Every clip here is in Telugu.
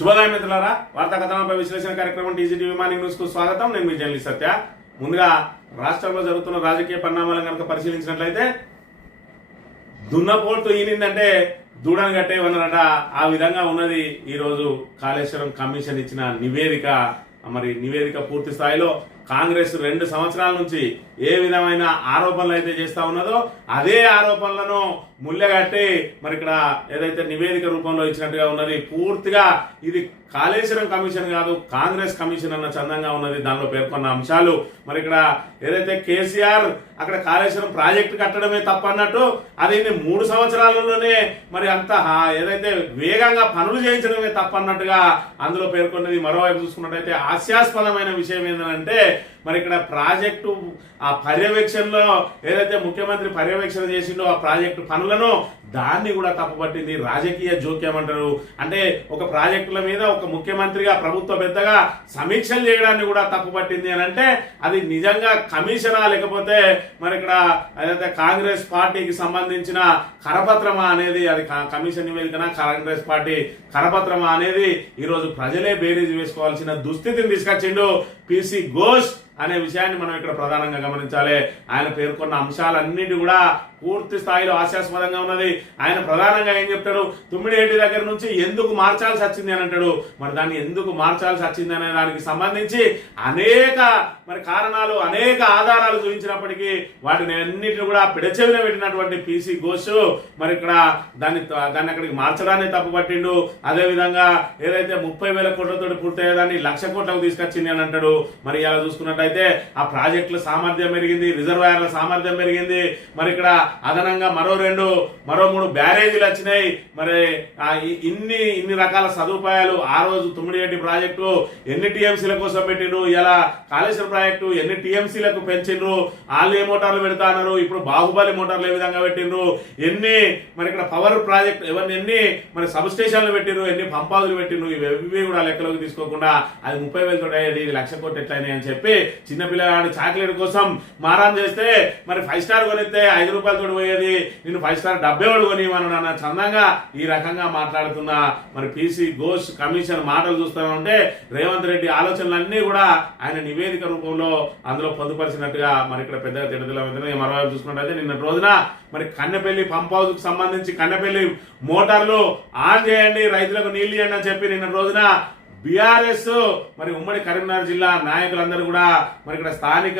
శుభోదయం మిత్రులారా, వార్తా కథనంపై విశ్లేషణ కార్యక్రమం టీజీటీవీ మార్నింగ్ న్యూస్ కు స్వాగతం. నేను మీ జర్నలిస్ట్ సత్య. ముందుగా రాష్ట్రంలో జరుగుతున్న రాజకీయ పరిణామాలను కనుక పరిశీలించినట్లయితే దున్నపోటు ఈనిందంటే దూడను కట్టేవన్నట ఆ విధంగా ఉన్నది. ఈరోజు కాళేశ్వరం కమిషన్ ఇచ్చిన నివేదిక. నివేదిక పూర్తి స్థాయిలో కాంగ్రెస్ 2 సంవత్సరాల నుంచి ఏ విధమైన ఆరోపణలు అయితే చేస్తా ఉన్నదో అదే ఆరోపణలను ముళ్ళగట్టి ఇక్కడ ఏదైతే నివేదిక రూపంలో ఇచ్చినట్టుగా ఉన్నది. పూర్తిగా ఇది కాళేశ్వరం కమిషన్ కాదు, కాంగ్రెస్ కమిషన్ అన్న చందంగా ఉన్నది. దానిలో పేర్కొన్న అంశాలు ఇక్కడ ఏదైతే కేసీఆర్ అక్కడ కాళేశ్వరం ప్రాజెక్టు కట్టడమే తప్పన్నట్టు అది 3 సంవత్సరాలలోనే అంత ఏదైతే వేగంగా పనులు చేయించడమే తప్పన్నట్టుగా అందులో పేర్కొన్నది. మరోవైపు చూసుకున్నట్టయితే హాస్యాస్పదమైన విషయం ఏంటంటే ఇక్కడ ప్రాజెక్టు ఆ పర్యవేక్షణలో ఏదైతే ముఖ్యమంత్రి పర్యవేక్షణ చేసిండో ఆ ప్రాజెక్టు పనులను దాన్ని కూడా తప్పుపట్టింది. రాజకీయ జోక్యం అంటారు. అంటే ఒక ప్రాజెక్టుల మీద ఒక ముఖ్యమంత్రిగా ప్రభుత్వ పెద్దగా సమీక్షలు చేయడాన్ని కూడా తప్పుపట్టింది అని అంటే అది నిజంగా కమిషనా లేకపోతే ఇక్కడ ఏదైతే కాంగ్రెస్ పార్టీకి సంబంధించిన కరపత్రమా అనేది, అది కమిషన్ నివేదికన కాంగ్రెస్ పార్టీ కరపత్రమా అనేది ఈరోజు ప్రజలే బేరీజు వేసుకోవాల్సిన దుస్థితిని తీసుకొచ్చిండు పిసి ఘోష్ అనే విషయాన్ని మనం ఇక్కడ ప్రధానంగా గమనించాలి. ఆయన పేర్కొన్న అంశాలన్నిటి కూడా పూర్తి స్థాయిలో హాస్యాస్పదంగా ఉన్నది. ఆయన ప్రధానంగా ఏం చెప్తాడు, తుమ్మిడిహెడ్డి దగ్గర నుంచి ఎందుకు మార్చాల్సి వచ్చింది అని అంటాడు. దాన్ని ఎందుకు మార్చాల్సి వచ్చింది అనే దానికి సంబంధించి అనేక కారణాలు, అనేక ఆధారాలు చూపించినప్పటికీ వాటిని అన్నిటిని కూడా పిడచెవిన పెట్టినటువంటి పిసి ఘోష్ ఇక్కడ దాన్ని అక్కడికి మార్చడాన్ని తప్పుపట్టిండు. అదేవిధంగా ఏదైతే 30,000 కోట్లతో పూర్తయ్యేదాన్ని 1,00,000 కోట్లకు తీసుకొచ్చింది అని అంటాడు. ఇలా చూసుకున్నట్టయితే ఆ ప్రాజెక్టుల సామర్థ్యం పెరిగింది, రిజర్వాయర్ల సామర్థ్యం పెరిగింది. ఇక్కడ అదనంగా మరో 3 బ్యారేజీలు వచ్చినాయి. ఇన్ని రకాల సదుపాయాలు ఆ రోజు తుమ్మిడిహెడ్డి ప్రాజెక్టు ఎన్ని టీఎంసీల కోసం పెట్టిండ్రు, ఇలా కాళేశ్వరం ప్రాజెక్టు ఎన్ని టీఎంసీలకు పెంచిండ్రు, వాళ్ళు ఏ మోటార్లు పెడతా అన్నారు, ఇప్పుడు బాహుబలి మోటార్లు ఏ విధంగా పెట్టిండ్రు, ఎన్ని ఇక్కడ పవర్ ప్రాజెక్ట్ ఎన్ని సబ్ స్టేషన్లు పెట్టిండ్రు, ఎన్ని పంపాదులు పెట్టిండ్రు, ఇవి కూడా లెక్కలోకి తీసుకోకుండా అది 30,000 తోటి అయ్యేది, ఇది 1,00,000 కోట్లు ఎట్లయినాయి అని చెప్పి చిన్నపిల్లగాడు చాక్లెట్ కోసం మారాన్ చేస్తే 5 స్టార్ కొనిస్తే 5 రూపాయలతో పోయేది, నేను 5 స్టార్ 70 కొనివన్న చందంగా ఈ రకంగా మాట్లాడుతున్న పిసి ఘోష్ కమిషన్ మాటలు చూస్తా ఉంటే రేవంత్ రెడ్డి ఆలోచనలన్నీ కూడా ఆయన నివేదిక రూపంలో అందులో పొందుపరిచినట్టుగా ఇక్కడ పెద్దగా తిడతల. మరోవైపు చూసుకున్నట్టయితే నిన్న రోజున కన్నెపల్లి పంప్ హౌస్ కు సంబంధించి కన్నెపల్లి మోటార్లు ఆన్ చేయండి, రైతులకు నీళ్లు ఇవ్వండి అని చెప్పి నిన్న రోజున బీఆర్ఎస్ ఉమ్మడి కరీంనగర్ జిల్లా నాయకులందరూ కూడా ఇక్కడ స్థానిక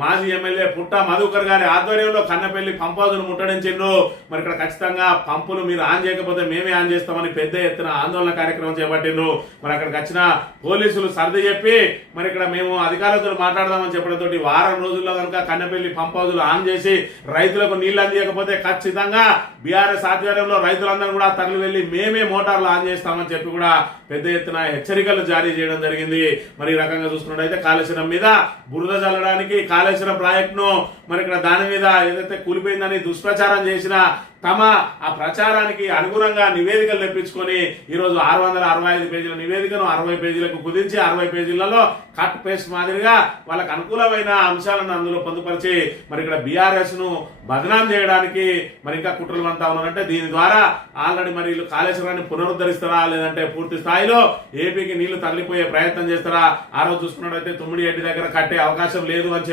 మాజీ ఎమ్మెల్యే పుట్ట మధుకర్ గారి ఆధ్వర్యంలో కన్నపల్లి పంప్ హౌస్ ను ముట్టడించిండ్రు. ఇక్కడ ఖచ్చితంగా పంపులు మీరు ఆన్ చేయకపోతే మేమే ఆన్ చేస్తామని పెద్ద ఎత్తున ఆందోళన కార్యక్రమం చేపట్టిండ్రు. అక్కడికి వచ్చిన పోలీసులు సర్ది చెప్పి ఇక్కడ మేము అధికారులతో మాట్లాడదామని చెప్పడంతో వారం రోజుల్లో కనుక కన్నపల్లి పంప్ హౌస్ ఆన్ చేసి రైతులకు నీళ్లు అందించకపోతే ఖచ్చితంగా బీఆర్ఎస్ ఆధ్వర్యంలో రైతులందరూ కూడా తరలి వెళ్లి మేమే మోటార్లు ఆన్ చేస్తామని చెప్పి కూడా పెద్ద ఎత్తున హెచ్చరికలు జారీ చేయడం జరిగింది. ఈ రకంగా చూసుకున్నట్టయితే కాళేశ్వరం మీద బురద చల్లడానికి కాళేశ్వరం ప్రాజెక్టును ఇక్కడ దాని మీద ఏదైతే కూలిపోయిందని దుష్ప్రచారం చేసిన తమ ఆ ప్రచారానికి అనుగుణంగా నివేదికలు తెప్పించుకొని ఈరోజు 665 పేజీల నివేదికను 60 పేజీలకు కుదించి 60 పేజీలలో కట్ పేస్ట్ మాదిరిగా వాళ్ళకు అనుకూలమైన అంశాలను అందులో పొందుపరిచి ఇక్కడ బీఆర్ఎస్ ను బదనాం చేయడానికి ఇంకా కుట్రలు అంతా ఉన్నారంటే దీని ద్వారా ఆల్రెడీ వీళ్ళు కాళేశ్వరాన్ని పునరుద్ధరిస్తారా లేదంటే పూర్తి స్థాయిలో ఏపీకి నీళ్లు తరలిపోయే ప్రయత్నం చేస్తారా. ఆ రోజు చూసుకున్నట్టయితే తుమ్మిడిహెడ్డి దగ్గర కట్టే అవకాశం లేదు అని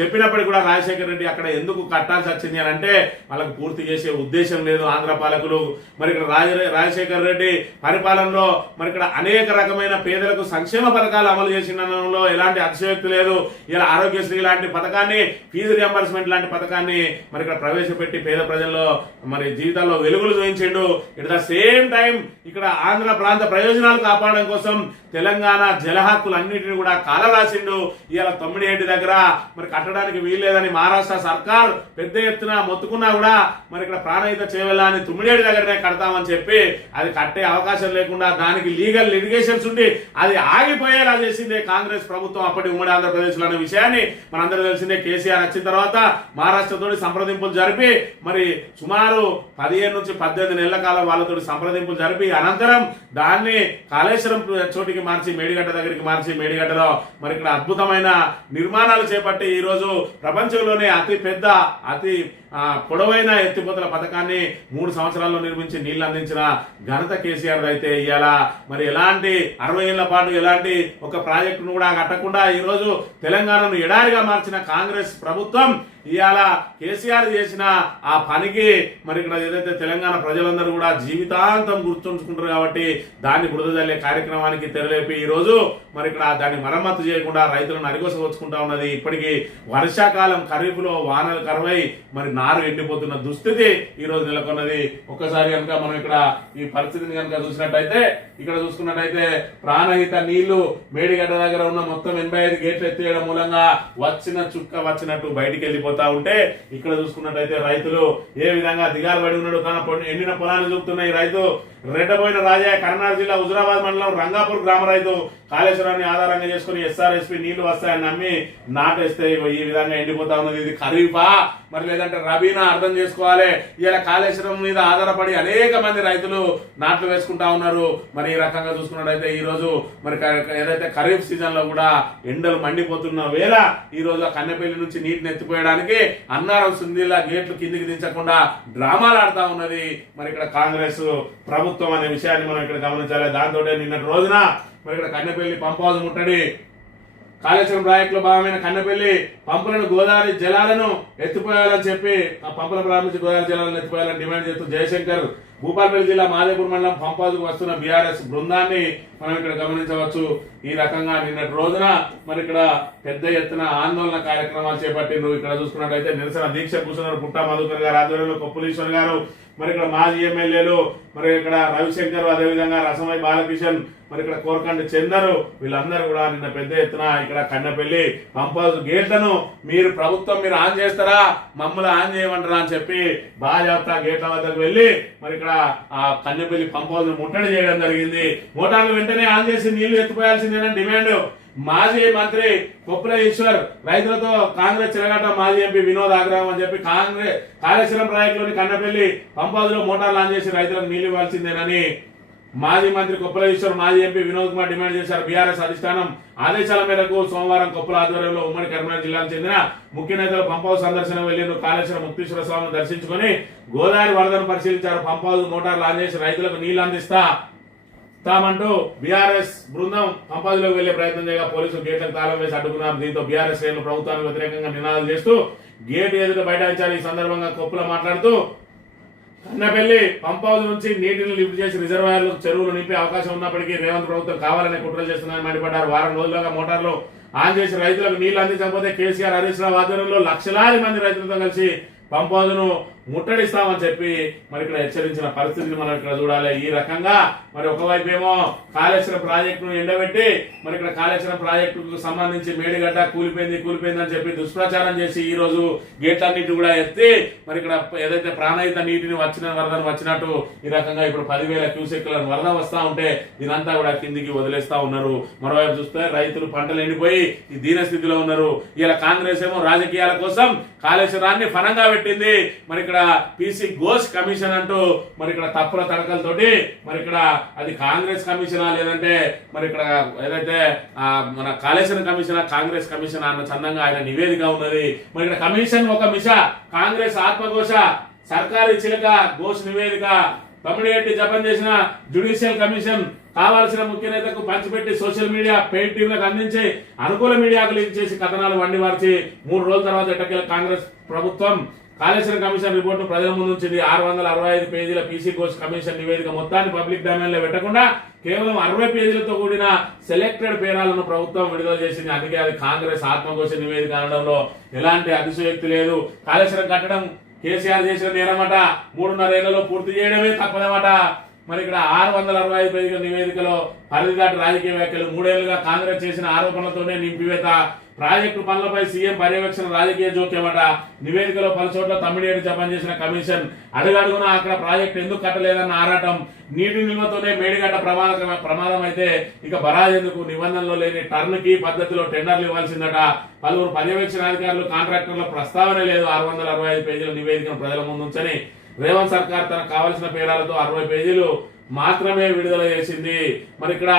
చెప్పినప్పటికీ కూడా రాజశేఖర రెడ్డి అక్కడ ఎందుకు కట్టాల్సి వచ్చింది అని అంటే వాళ్ళకు పూర్తి చేసే ఉద్దేశం లేదు ఆంధ్ర పాలకులు. ఇక్కడ రాజశేఖర రెడ్డి పరిపాలనలో ఇక్కడ అనేక రకమైన పేదలకు సంక్షేమ పథకాలు అమలు చేసినంలో ఎలాంటి అతిశయోక్తి లేదు. ఇలా ఆరోగ్యశ్రీ లాంటి పథకాన్ని, ఫీజు రియంబర్స్మెంట్ లాంటి పథకాన్ని ఇక్కడ ప్రవేశపెట్టి పేద ప్రజల్లో జీవితాల్లో వెలుగులు చూపించిండు. ఇట్ ద సేమ్ టైం ఇక్కడ ఆంధ్ర ప్రాంత ప్రయోజనాలు కాపాడడం కోసం తెలంగాణ జల హక్కులన్నింటినీ కూడా కాలరాసిండు. ఇలా తుమ్మిడిహెడ్డి దగ్గర కట్టడానికి వీల్లేదని మహారాష్ట్ర సర్కార్ పెద్ద ఎత్తున మొత్తుకున్నా కూడా ఇక్కడ ప్రాణహిత చేయాలని తుమ్మిడిహెడ్డి దగ్గరనే కడతామని చెప్పి అది కట్టే అవకాశం లేకుండా దానికి లీగల్ లిటిగేషన్స్ ఉండి అది ఆగిపోయేలా చేసిందే కాంగ్రెస్ ప్రభుత్వం అప్పటి ఉమ్మడి ఆంధ్రప్రదేశ్ లో అనే విషయాన్ని మనందరూ తెలిసిందే. కేసీఆర్ వచ్చిన తర్వాత మహారాష్ట్రతో సంప్రదింపులు జరిపి సుమారు 15 నుంచి 18 నెలల కాలం వాళ్ళతో సంప్రదింపులు జరిపి అనంతరం దాన్ని కాళేశ్వరం చోటికి మార్చి మేడిగడ్డ దగ్గరికి మార్చి మేడిగడ్డలో ఇక్కడ అద్భుతమైన నిర్మాణాలు చేపట్టి ఈ రోజు ప్రపంచంలోనే అతి పొడవైన ఎత్తిపోతల పథకాన్ని 3 సంవత్సరాల్లో నిర్మించి నీళ్లు అందించిన ఘనత కేసీఆర్ అయితే ఇవాళ మరి ఎలాంటి 60 ఏళ్ల పాటు ఎలాంటి ఒక ప్రాజెక్టును కూడా కట్టకుండా ఈరోజు తెలంగాణను ఎడారిగా మార్చిన కాంగ్రెస్ ప్రభుత్వం ఇవాళ కేసీఆర్ చేసిన ఆ పనికి మరి ఇక్కడ ఏదైతే తెలంగాణ ప్రజలందరూ కూడా జీవితాంతం గుర్తుంచుకుంటారు కాబట్టి దాన్ని బురద జల్లే కార్యక్రమానికి తెరలేపి ఈ రోజు మరి ఇక్కడ దాన్ని మరమ్మతు చేయకుండా రైతులను అరిగొసవచ్చుకుంటా ఉన్నది. ఇప్పటికీ వర్షాకాలం ఖరీఫ్ లో వానలు కరువై మరి నారు ఎండిపోతున్న దుస్థితి ఈ రోజు నెలకొన్నది. ఒక్కసారి కనుక మనం ఇక్కడ ఈ పరిస్థితిని కనుక చూసినట్టయితే ఇక్కడ చూసుకున్నట్టయితే ప్రాణహిత నీళ్లు మేడిగడ్డ దగ్గర ఉన్న మొత్తం 85 గేట్లు ఎత్తేయడం మూలంగా వచ్చిన చుక్క వచ్చినట్టు బయటికి వెళ్ళిపోతా ఉంటే ఇక్కడ చూసుకున్నట్టయితే రైతులు ఏ విధంగా దిగాలు పడి ఉన్నాడు. కానీ ఎండిన పొలాన్ని చూపుతున్న ఈ రైతు రెడ్డబోయిన రాజయ్య కర్నాటక జిల్లా హుజురాబాద్ మండలం రంగాపూర్ గ్రామ రైతు కాళేశ్వరాన్ని ఆధారంగా చేసుకుని ఎస్ఆర్ఎస్పీ నీళ్లు వస్తాయని నమ్మి నాటేస్తే ఈ విధంగా ఎండిపోతా ఉన్నది. ఇది ఖరీఫా మరి లేదంటే రబీనా అర్థం చేసుకోవాలి. ఇలా కాళేశ్వరం మీద ఆధారపడి అనేక మంది రైతులు నాట్లు వేసుకుంటా ఉన్నారు. మరి ఈ రకంగా చూసుకున్నట్టయితే ఈ రోజు మరి ఏదైతే ఖరీఫ్ సీజన్ లో కూడా ఎండలు మండిపోతున్న వేళ ఈ రోజు కన్నెపల్లి నుంచి నీటిని ఎత్తిపోయడానికి అన్నారం సుందిల్లా గేట్లు కిందికి దించకుండా డ్రామాలు ఆడుతా ఉన్నది మరి ఇక్కడ కాంగ్రెస్ ప్రభుత్వం అనే విషయాన్ని మనం ఇక్కడ గమనించాలి. దాంతో నిన్నటి రోజున మరి ఇక్కడ కన్నెపల్లి పంప్ హౌస్ ముట్టడి కాళేశ్వరం ప్రాజెక్టులో భాగమైన కన్నెపల్లి పంపులను గోదావరి జలాలను ఎత్తిపోయాలని చెప్పి ఆ పంపుల ప్రారంభించి గోదావరి జలాలను ఎత్తిపోయాలని డిమాండ్ చేస్తూ జయశంకర్ భూపాలపల్లి జిల్లా మాదేపూర్ మండలం పంప్ హౌస్ కు వస్తున్న బీఆర్ఎస్ బృందాన్ని మనం ఇక్కడ గమనించవచ్చు. ఈ రకంగా నిన్నటి రోజున మరి ఇక్కడ పెద్ద ఎత్తున ఆందోళన కార్యక్రమాలు చేపట్టిండ్రు. ఇక్కడ చూసుకున్నట్టయితే నిరసన దీక్ష కూర్చున్నారు. పుట్టా మధుకర్ గారు ఆధ్వర్యంలో కొప్పులీశ్వర్ గారు మరి ఇక్కడ మాజీ ఎమ్మెల్యేలు మరి ఇక్కడ రవిశంకర్ అదేవిధంగా రసమై బాలకిషన్ మరి ఇక్కడ కోరకండి చందరు వీళ్ళందరూ కూడా నిన్న పెద్ద ఎత్తున ఇక్కడ కన్నెపల్లి పంప్ హౌస్ గేట్లను మీరు ప్రభుత్వం మీరు ఆన్ చేస్తారా మమ్మల్ని ఆన్ చేయమంటారా అని చెప్పి బాజాప్తా గేట్ల వద్దకు వెళ్లి మరి ఇక్కడ ఆ కన్నెపల్లి పంప్ హౌస్ ముట్టడి చేయడం జరిగింది. మోటార్లు వెంటనే ఆన్ చేసి నీళ్లు ఎత్తిపోయాల్సిందేనని డిమాండ్ మాజీ మంత్రి కొప్పుల ఈశ్వర్ రైతులతో కాంగ్రెస్ చెలగాట మాజీ ఎంపీ వినోద్ ఆగ్రహం అని చెప్పి కాళేశ్వరం ప్రాజెక్టులోని కన్నెపల్లి పంప్ హౌస్ లో మోటార్లు ఆన్ చేసి రైతులకు నీళ్లు ఇవ్వాల్సిందేనని మాజీ మంత్రి కొప్పుల ఈశ్వర్ మాజీ ఎంపీ వినోద్ కుమార్ డిమాండ్ చేశారు. బీఆర్ఎస్ అధిష్టానం ఆదేశాల మేరకు సోమవారం కొప్పుల ఆధ్వర్యంలో ఉమ్మడి కరీంనగర్ జిల్లాకు చెందిన ముఖ్య నేతలు పంప్ హౌస్ సందర్శన వెళ్లి కాళేశ్వరం ముక్తేశ్వర స్వామిని దర్శించుకుని గోదావరి వరదను పరిశీలించారు. పంప్ హౌస్ మోటార్లు ఆన్ చేసి రైతులకు నీళ్లు అందిస్తామంటూ బీఆర్ఎస్ బృందం పంప్ హౌస్ లోకి వెళ్లే ప్రయత్నం చేయగా పోలీసులు గేట్లకు తాళం వేసి అడ్డుకున్నారు. దీంతో బీఆర్ఎస్ శ్రేణులు ప్రభుత్వానికి వ్యతిరేకంగా నినాదాలు చేస్తూ గేట్ ఎదుట బైఠాయించారు. ఈ సందర్భంగా కొప్పుల మాట్లాడుతూ కన్నెపల్లి పంప్ హౌస్ నుంచి నీటిని లిఫ్ట్ చేసి రిజర్వాయర్లు చెరువులు నింపే అవకాశం ఉన్నప్పటికీ రేవంత్ ప్రభుత్వం కావాలనే కుట్రలు చేస్తుందని మండిపడ్డారు. వారం రోజులుగా మోటార్లు ఆన్ చేసి రైతులకు నీళ్లు అందించకపోతే కేసీఆర్ హరీష్ రావు ఆధ్వర్యంలో లక్షలాది మంది రైతులతో కలిసి పంప్ హౌస్ ను ముట్టడిస్తామని చెప్పి మరి ఇక్కడ హెచ్చరించిన పరిస్థితిని మనం ఇక్కడ చూడాలి. ఈ రకంగా మరి ఒకవైపు ఏమో కాళేశ్వరం ప్రాజెక్టును ఎండబెట్టి మరి ఇక్కడ కాళేశ్వరం ప్రాజెక్టుకు సంబంధించి మేడిగడ్డ కూలిపోయింది అని చెప్పి దుష్ప్రచారం చేసి ఈ రోజు గేట్లన్నిటి కూడా ఎత్తి మరి ఇక్కడ ఏదైతే ప్రాణహిత నీటిని వరదను వచ్చినట్టు ఈ రకంగా ఇప్పుడు 10,000 క్యూసెక్ల వరద వస్తా ఉంటే దీనంతా కూడా కిందికి వదిలేస్తా ఉన్నారు. మరోవైపు చూస్తే రైతులు పంటలు ఎండిపోయి ఈ దీన స్థితిలో ఉన్నారు. ఇలా కాంగ్రెస్ ఏమో రాజకీయాల కోసం కాళేశ్వరాన్ని ఫనంగా పెట్టింది. మరి ఇక్కడ పీసీ ఘోష్ కమిషన్ అంటూ మరి ఇక్కడ తప్పుల తడకలతోటి మరి ఇక్కడ అది కాంగ్రెస్ కమిషనా లేదంటే మరి ఇక్కడ ఏదైతే మన కాళేశ్వరం కమిషన్ కాంగ్రెస్ కమిషన్ అన్న చందంగా ఆయన నివేదిక ఉన్నది. మరి ఇక్కడ కమిషన్ ఒక మిష కాంగ్రెస్ ఆత్మఘోష సర్కారీ చిలక ఘోష్ నివేదిక తమిళి జపం చేసిన జ్యుడిషియల్ కమిషన్ కావాల్సిన ముఖ్య నేతకు పంచిపెట్టి సోషల్ మీడియా పెయిడ్ టీంలకు అందించి అనుకూల మీడియాకు లీక్ చేసి కథనాలు వండివార్చి 3 రోజుల తర్వాత ఎట్టకేల కాంగ్రెస్ ప్రభుత్వం కాళేశ్వరం కమిషన్ రిపోర్టు ప్రజల ముందు ఉంచింది. 665 పేజీల పీసీ ఘోష్ కమిషన్ నివేదిక మొత్తాన్ని పబ్లిక్ డొమైన్ లో పెట్టకుండా కేవలం 60 పేజీలతో కూడిన సెలెక్టెడ్ పేరాలను ప్రభుత్వం విడుదల చేసింది. అందుకే అది కాంగ్రెస్ ఆత్మఘోష నివేదిక అనడంలో ఎలాంటి అతిశయోక్తి లేదు. కాళేశ్వరం కట్టడం కేసీఆర్ చేసిన నేరమట 3.5 ఏళ్లలో పూర్తి చేయడమే తప్పదన్నమాట. మరి ఇక్కడ 665 పేజీల నివేదికలో పరిధిదాటి రాజకీయ వ్యాఖ్యలు 3 ఏళ్లుగా కాంగ్రెస్ చేసిన ఆరోపణలతోనే నింపివేత ప్రాజెక్టు పనులపై సీఎం పర్యవేక్షణ రాజకీయ జోక్యమట. నివేదికలో పలుచోట్ల తమ్మిడేటి జపం చేసిన కమిషన్ అడుగడుగున అక్కడ ప్రాజెక్టు ఎందుకు కట్టలేదన్న ఆరాటం నీటి నిల్వతోనే మేడిగడ్డ ప్రమాదం అయితే ఇక బరాజ్ ఎందుకు నిబంధనలో లేని టర్న్ కి పద్ధతిలో టెండర్లు ఇవ్వాల్సిందట. పలువురు పర్యవేక్షణాధికారులు కాంట్రాక్టర్ల ప్రస్తావన లేదు. 665 పేజీల నివేదికను ప్రజల ముందుంచని రేవంత్ సర్కార్ తనకు కావాల్సిన పేరాలతో 60 పేజీలు మాత్రమే విడుదల చేసింది. మరి ఇక్కడ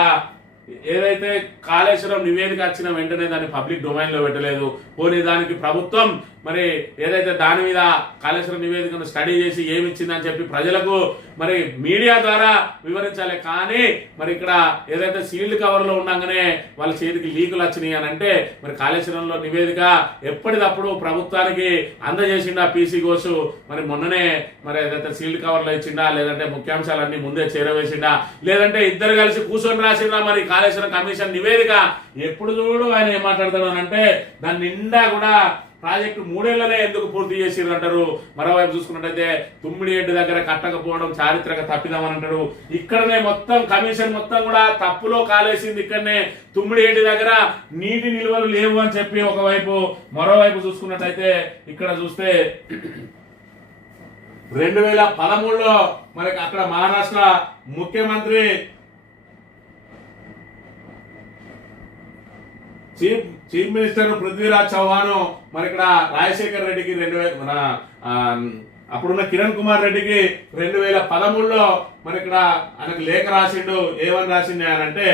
ఏదైతే కాళేశ్వరం నివేదిక వచ్చిన వెంటనే దాన్ని పబ్లిక్ డొమైన్ లో పెట్టలేదు. పోనీ దానికి ప్రభుత్వం మరి ఏదైతే దాని మీద కాళేశ్వరం నివేదికను స్టడీ చేసి ఏమి ఇచ్చిందని చెప్పి ప్రజలకు మరి మీడియా ద్వారా వివరించాలి. కానీ మరి ఇక్కడ ఏదైతే సీల్డ్ కవర్ లో ఉండగానే వాళ్ళ చేతికి లీకులు వచ్చినాయి అని అంటే మరి కాళేశ్వరంలో నివేదిక ఎప్పటికప్పుడు ప్రభుత్వానికి అందజేసిండా పీసీ ఘోష్? మరి మొన్ననే మరి ఏదైతే సీల్డ్ కవర్ లో ఇచ్చిండా, లేదంటే ముఖ్యాంశాలన్నీ ముందే చేరవేసిండా, లేదంటే ఇద్దరు కలిసి కూర్చొని రాసిండా? మరి కాళేశ్వరం కమిషన్ నివేదిక ఎప్పుడు చూడు ఆయన ఏం మాట్లాడతాడు అని అంటే దాని నిండా కూడా ప్రాజెక్టు 3 ఏళ్లనే ఎందుకు పూర్తి చేసిర్రు అంటారు. మరోవైపు చూసుకున్నట్టయితే తుమ్మిడిహెడ్డి దగ్గర కట్టకపోవడం చారిత్రక తప్పిదమని అంటారు. ఇక్కడనే మొత్తం కమిషన్ మొత్తం కూడా తప్పులో కాలేసింది. ఇక్కడనే తుమ్మిడిహెడ్డి దగ్గర నీటి నిల్వలు లేవు అని చెప్పి ఒకవైపు, మరోవైపు చూసుకున్నట్టయితే ఇక్కడ చూస్తే 2013లో మరి అక్కడ మహారాష్ట్ర ముఖ్యమంత్రి చీఫ్ మినిస్టర్ పృథ్వీరాజ్ చౌహాన్ మరి ఇక్కడ రాజశేఖర్ రెడ్డికి అప్పుడున్న కిరణ్ కుమార్ రెడ్డికి 2013లో మరి ఇక్కడ ఆయనకు లేఖ రాసిండు. ఏమని రాసిండు అని అంటే,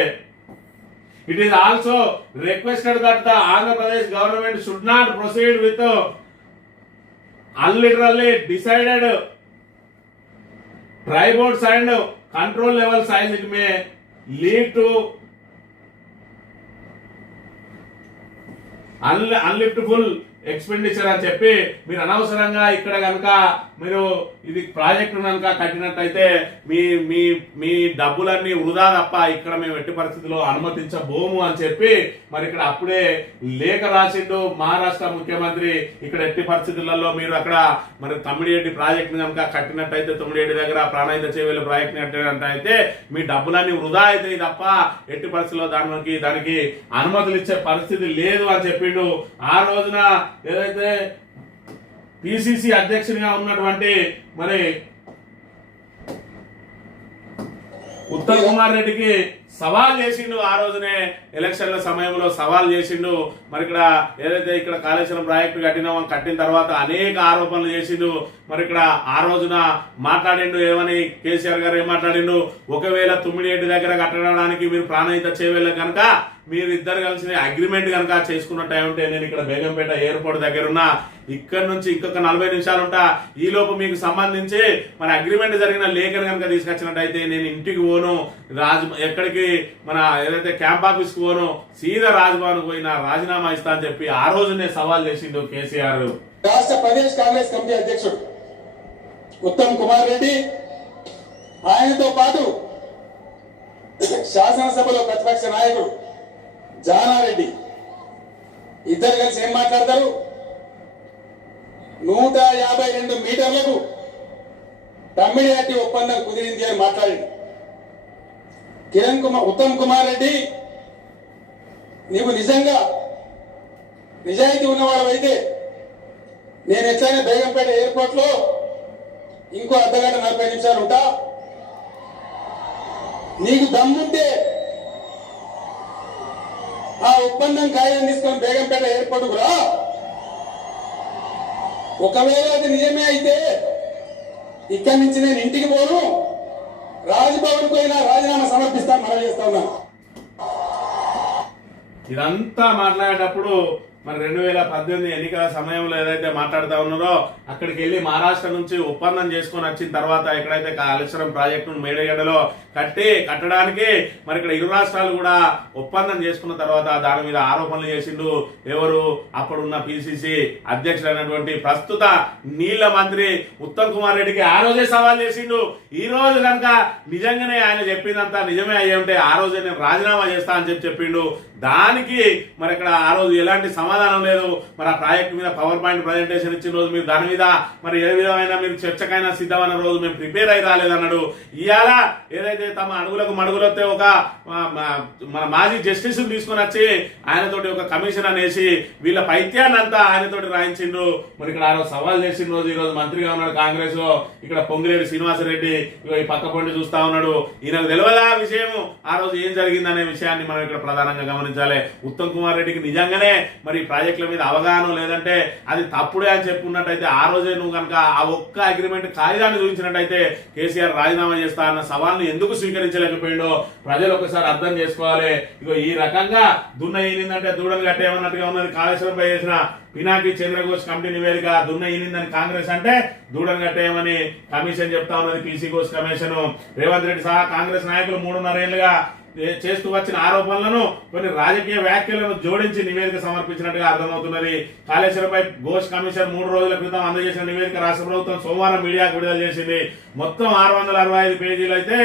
it is also requested that the Andhra Pradesh government should not proceed with unilaterally decided dry boards and control level size. It may lead to unliftable expenditure అని చెప్పి మీరు అనవసరంగా ఇక్కడ కనుక మీరు ఇది ప్రాజెక్టు కనుక కట్టినట్టయితే మీ మీ మీ డబ్బులన్నీ వృధా తప్ప ఇక్కడ మేము ఎట్టి పరిస్థితుల్లో అనుమతించబోము అని చెప్పి మరి ఇక్కడ అప్పుడే లేఖ రాసిండు మహారాష్ట్ర ముఖ్యమంత్రి. ఇక్కడ ఎట్టి పరిస్థితులలో మీరు అక్కడ మరి తమ్మిడిహెడ్డి ప్రాజెక్టు కనుక కట్టినట్టయితే, తమ్మిడిహెడ్డి దగ్గర ప్రాణాయిత చేవేలు ప్రాజెక్ట్ కట్టినట్టయితే మీ డబ్బులన్నీ వృధా అవుతాయి తప్ప ఎట్టి పరిస్థితుల్లో దానికి అనుమతులు ఇచ్చే పరిస్థితి లేదు అని చెప్పిండు. ఆ రోజున ఏదైతే పిసిసి అధ్యక్షునిగా ఉన్నటువంటి మరి ఉత్తమ్ కుమార్ రెడ్డికి సవాల్ చేసిండు. ఆ రోజునే ఎలక్షన్ల సమయంలో సవాల్ చేసిండు. మరి ఇక్కడ ఏదైతే ఇక్కడ కాళేశ్వరం ప్రాజెక్టు కట్టిన తర్వాత అనేక ఆరోపణలు చేసిండు. మరి ఇక్కడ ఆ రోజున మాట్లాడిండు. ఏమని కేసీఆర్ గారు ఏం మాట్లాడిండు? ఒకవేళ తుమ్మిడిహెడ్డి దగ్గర కట్టడానికి మీరు ప్రాణహిత చేవేళ్ళ కనుక మీరు ఇద్దరు కలిసి అగ్రిమెంట్ కనుక చేసుకున్నట్టు ఉంటే నేను ఇక్కడ బేగంపేట ఎయిర్పోర్ట్ దగ్గర ఉన్నా, ఇక్కడ నుంచి ఇంకొక 40 నిమిషాలు ఉంటా, ఈ లోపు మీకు సంబంధించి మరి అగ్రిమెంట్ జరిగిన లేఖను కనుక తీసుకొచ్చినట్టయితే నేను ఇంటికి పోను, ఎక్కడికి మన ఏదైతే క్యాంప్ ఆఫీస్ కు పోను, సీదా రాజ్భవన్ పోయినా రాజీనామా ఇస్తా అని చెప్పి ఆ రోజునే సవాల్ చేసిండు కేసీఆర్. రాష్ట్ర ప్రదేశ్ కాంగ్రెస్ కమిటీ అధ్యక్షుడు ఉత్తమ్ కుమార్ రెడ్డి, ఆయనతో పాటు శాసనసభలో ప్రతిపక్ష నాయకుడు జానారెడ్డి ఇద్దరు కలిసి ఏం మాట్లాడతారు? 152 మీటర్లకు తమ్మిడిహెడ్డి ఒప్పందం కుదిరింది అని మాట్లాడింది. ఉత్తమ్ కుమార్ రెడ్డి, నీవు నిజంగా నిజాయితీ ఉన్నవాడు అయితే నేను ఎట్లయినా బేగంపేట ఎయిర్పోర్ట్ లో ఇంకో అర్ధగంట 40 నిమిషాలు ఉంటా, నీకు దమ్ముంటే ఆ ఒప్పందం కాగితం తీసుకొని బేగంపేట ఎయిర్పోర్ట్ కు రా. ఒకవేళ అది నిజమే అయితే ఇక్కడి నుంచి నేను ఇంటికి పోను, రాజ్భవన్ పోయినా రాజీనామా సమర్పిస్తాను, మనం చేస్తా ఉన్నాను. ఇదంతా మాట్లాడేటప్పుడు మరి 2018 ఎన్నికల సమయంలో ఏదైతే మాట్లాడుతా ఉన్నారో అక్కడికి వెళ్ళి మహారాష్ట్ర నుంచి ఒప్పందం చేసుకొని వచ్చిన తర్వాత ఎక్కడైతే కాళేశ్వరం ప్రాజెక్టును మేడిగడ్డలో కట్టడానికి మరి ఇక్కడ ఇరు రాష్ట్రాలు కూడా ఒప్పందం చేసుకున్న తర్వాత దాని మీద ఆరోపణలు చేసిండు. ఎవరు? అప్పుడున్న పిసిసి అధ్యక్షుడైనటువంటి ప్రస్తుత నీళ్ల మంత్రి ఉత్తమ్ కుమార్ రెడ్డికి ఆ రోజే సవాల్ చేసిండు. ఈ రోజు కనుక నిజంగానే ఆయన చెప్పిందంతా నిజమే అయ్యి ఉంటే ఆ రోజే నేను రాజీనామా చేస్తా అని చెప్పిండు. దానికి మరి ఇక్కడ ఆ రోజు ఎలాంటి సమాధానం లేదు. మరి ఆ ప్రాజెక్టు మీద పవర్ పాయింట్ ప్రజెంటేషన్ ఇచ్చిన రోజు మీరు దాని మీద మరి ఏ విధమైన మీరు చర్చకైనా సిద్ధమైన రోజు మేము ప్రిపేర్ అయి రాలేదన్నాడు. ఇవాళ ఏదైతే తమ అడుగులకు మడుగులొస్తే ఒక మన మాజీ జస్టిస్ తీసుకుని వచ్చి ఆయనతోటి ఒక కమిషన్ అనేసి వీళ్ళ పైత్యాన్ని అంతా ఆయనతోటి రాయించిండ్రు. మరి ఇక్కడ ఆ రోజు సవాల్ చేసిన రోజు ఈ రోజు మంత్రిగా ఉన్నాడు కాంగ్రెస్ లో. ఇక్కడ పొంగిరెడ్డి శ్రీనివాసరెడ్డి ఈ పక్క పొండి చూస్తా ఉన్నాడు. ఈయనకు తెలియదా విషయం ఆ రోజు ఏం జరిగిందనే విషయాన్ని మనం ఇక్కడ ప్రధానంగా గమనించాలి. ఉత్తమ్ కుమార్ రెడ్డికి నిజంగానే మరి ప్రాజెక్టుల మీద అవగాహన లేదంటే అది తప్పుడే అని చెప్పుకున్నట్టయితే ఆ రోజే నువ్వు కనుక ఆ ఒక్క అగ్రిమెంట్ కాగితాన్ని చూపించినట్టయితే కేసీఆర్ రాజీనామా చేస్తా అన్న సవాల్ని ఎందుకు స్వీకరించలేకపోయిండో ప్రజలు ఒకసారి అర్థం చేసుకోవాలి. ఇగో ఈ రకంగా దున్న ఈనిందంటే దూడలు కట్టేమన్నట్టుగా ఉన్నది. కాళేశ్వరంపై చేసిన పినాకి చంద్రఘోష్ కమిటీ నివేదిక దున్న ఈనిందని కాంగ్రెస్ అంటే దూడలు కట్టేయమని కమిషన్ చెప్తా ఉన్నది. పీసీ ఘోష్ కమిషన్ రేవంత్ రెడ్డి సహా కాంగ్రెస్ నాయకులు 3.5 ఏళ్లుగా చేస్తూ వచ్చిన ఆరోపణలను కొన్ని రాజకీయ వ్యాఖ్యలను జోడించి నివేదిక సమర్పించినట్టుగా అర్థమవుతున్నది. కాళేశ్వరంపై ఘోష్ కమిషన్ 3 రోజుల క్రితం అందజేసిన నివేదిక రాష్ట్ర ప్రభుత్వం సోమవారం మీడియాకు విడుదల చేసింది. మొత్తం 665 పేజీలు అయితే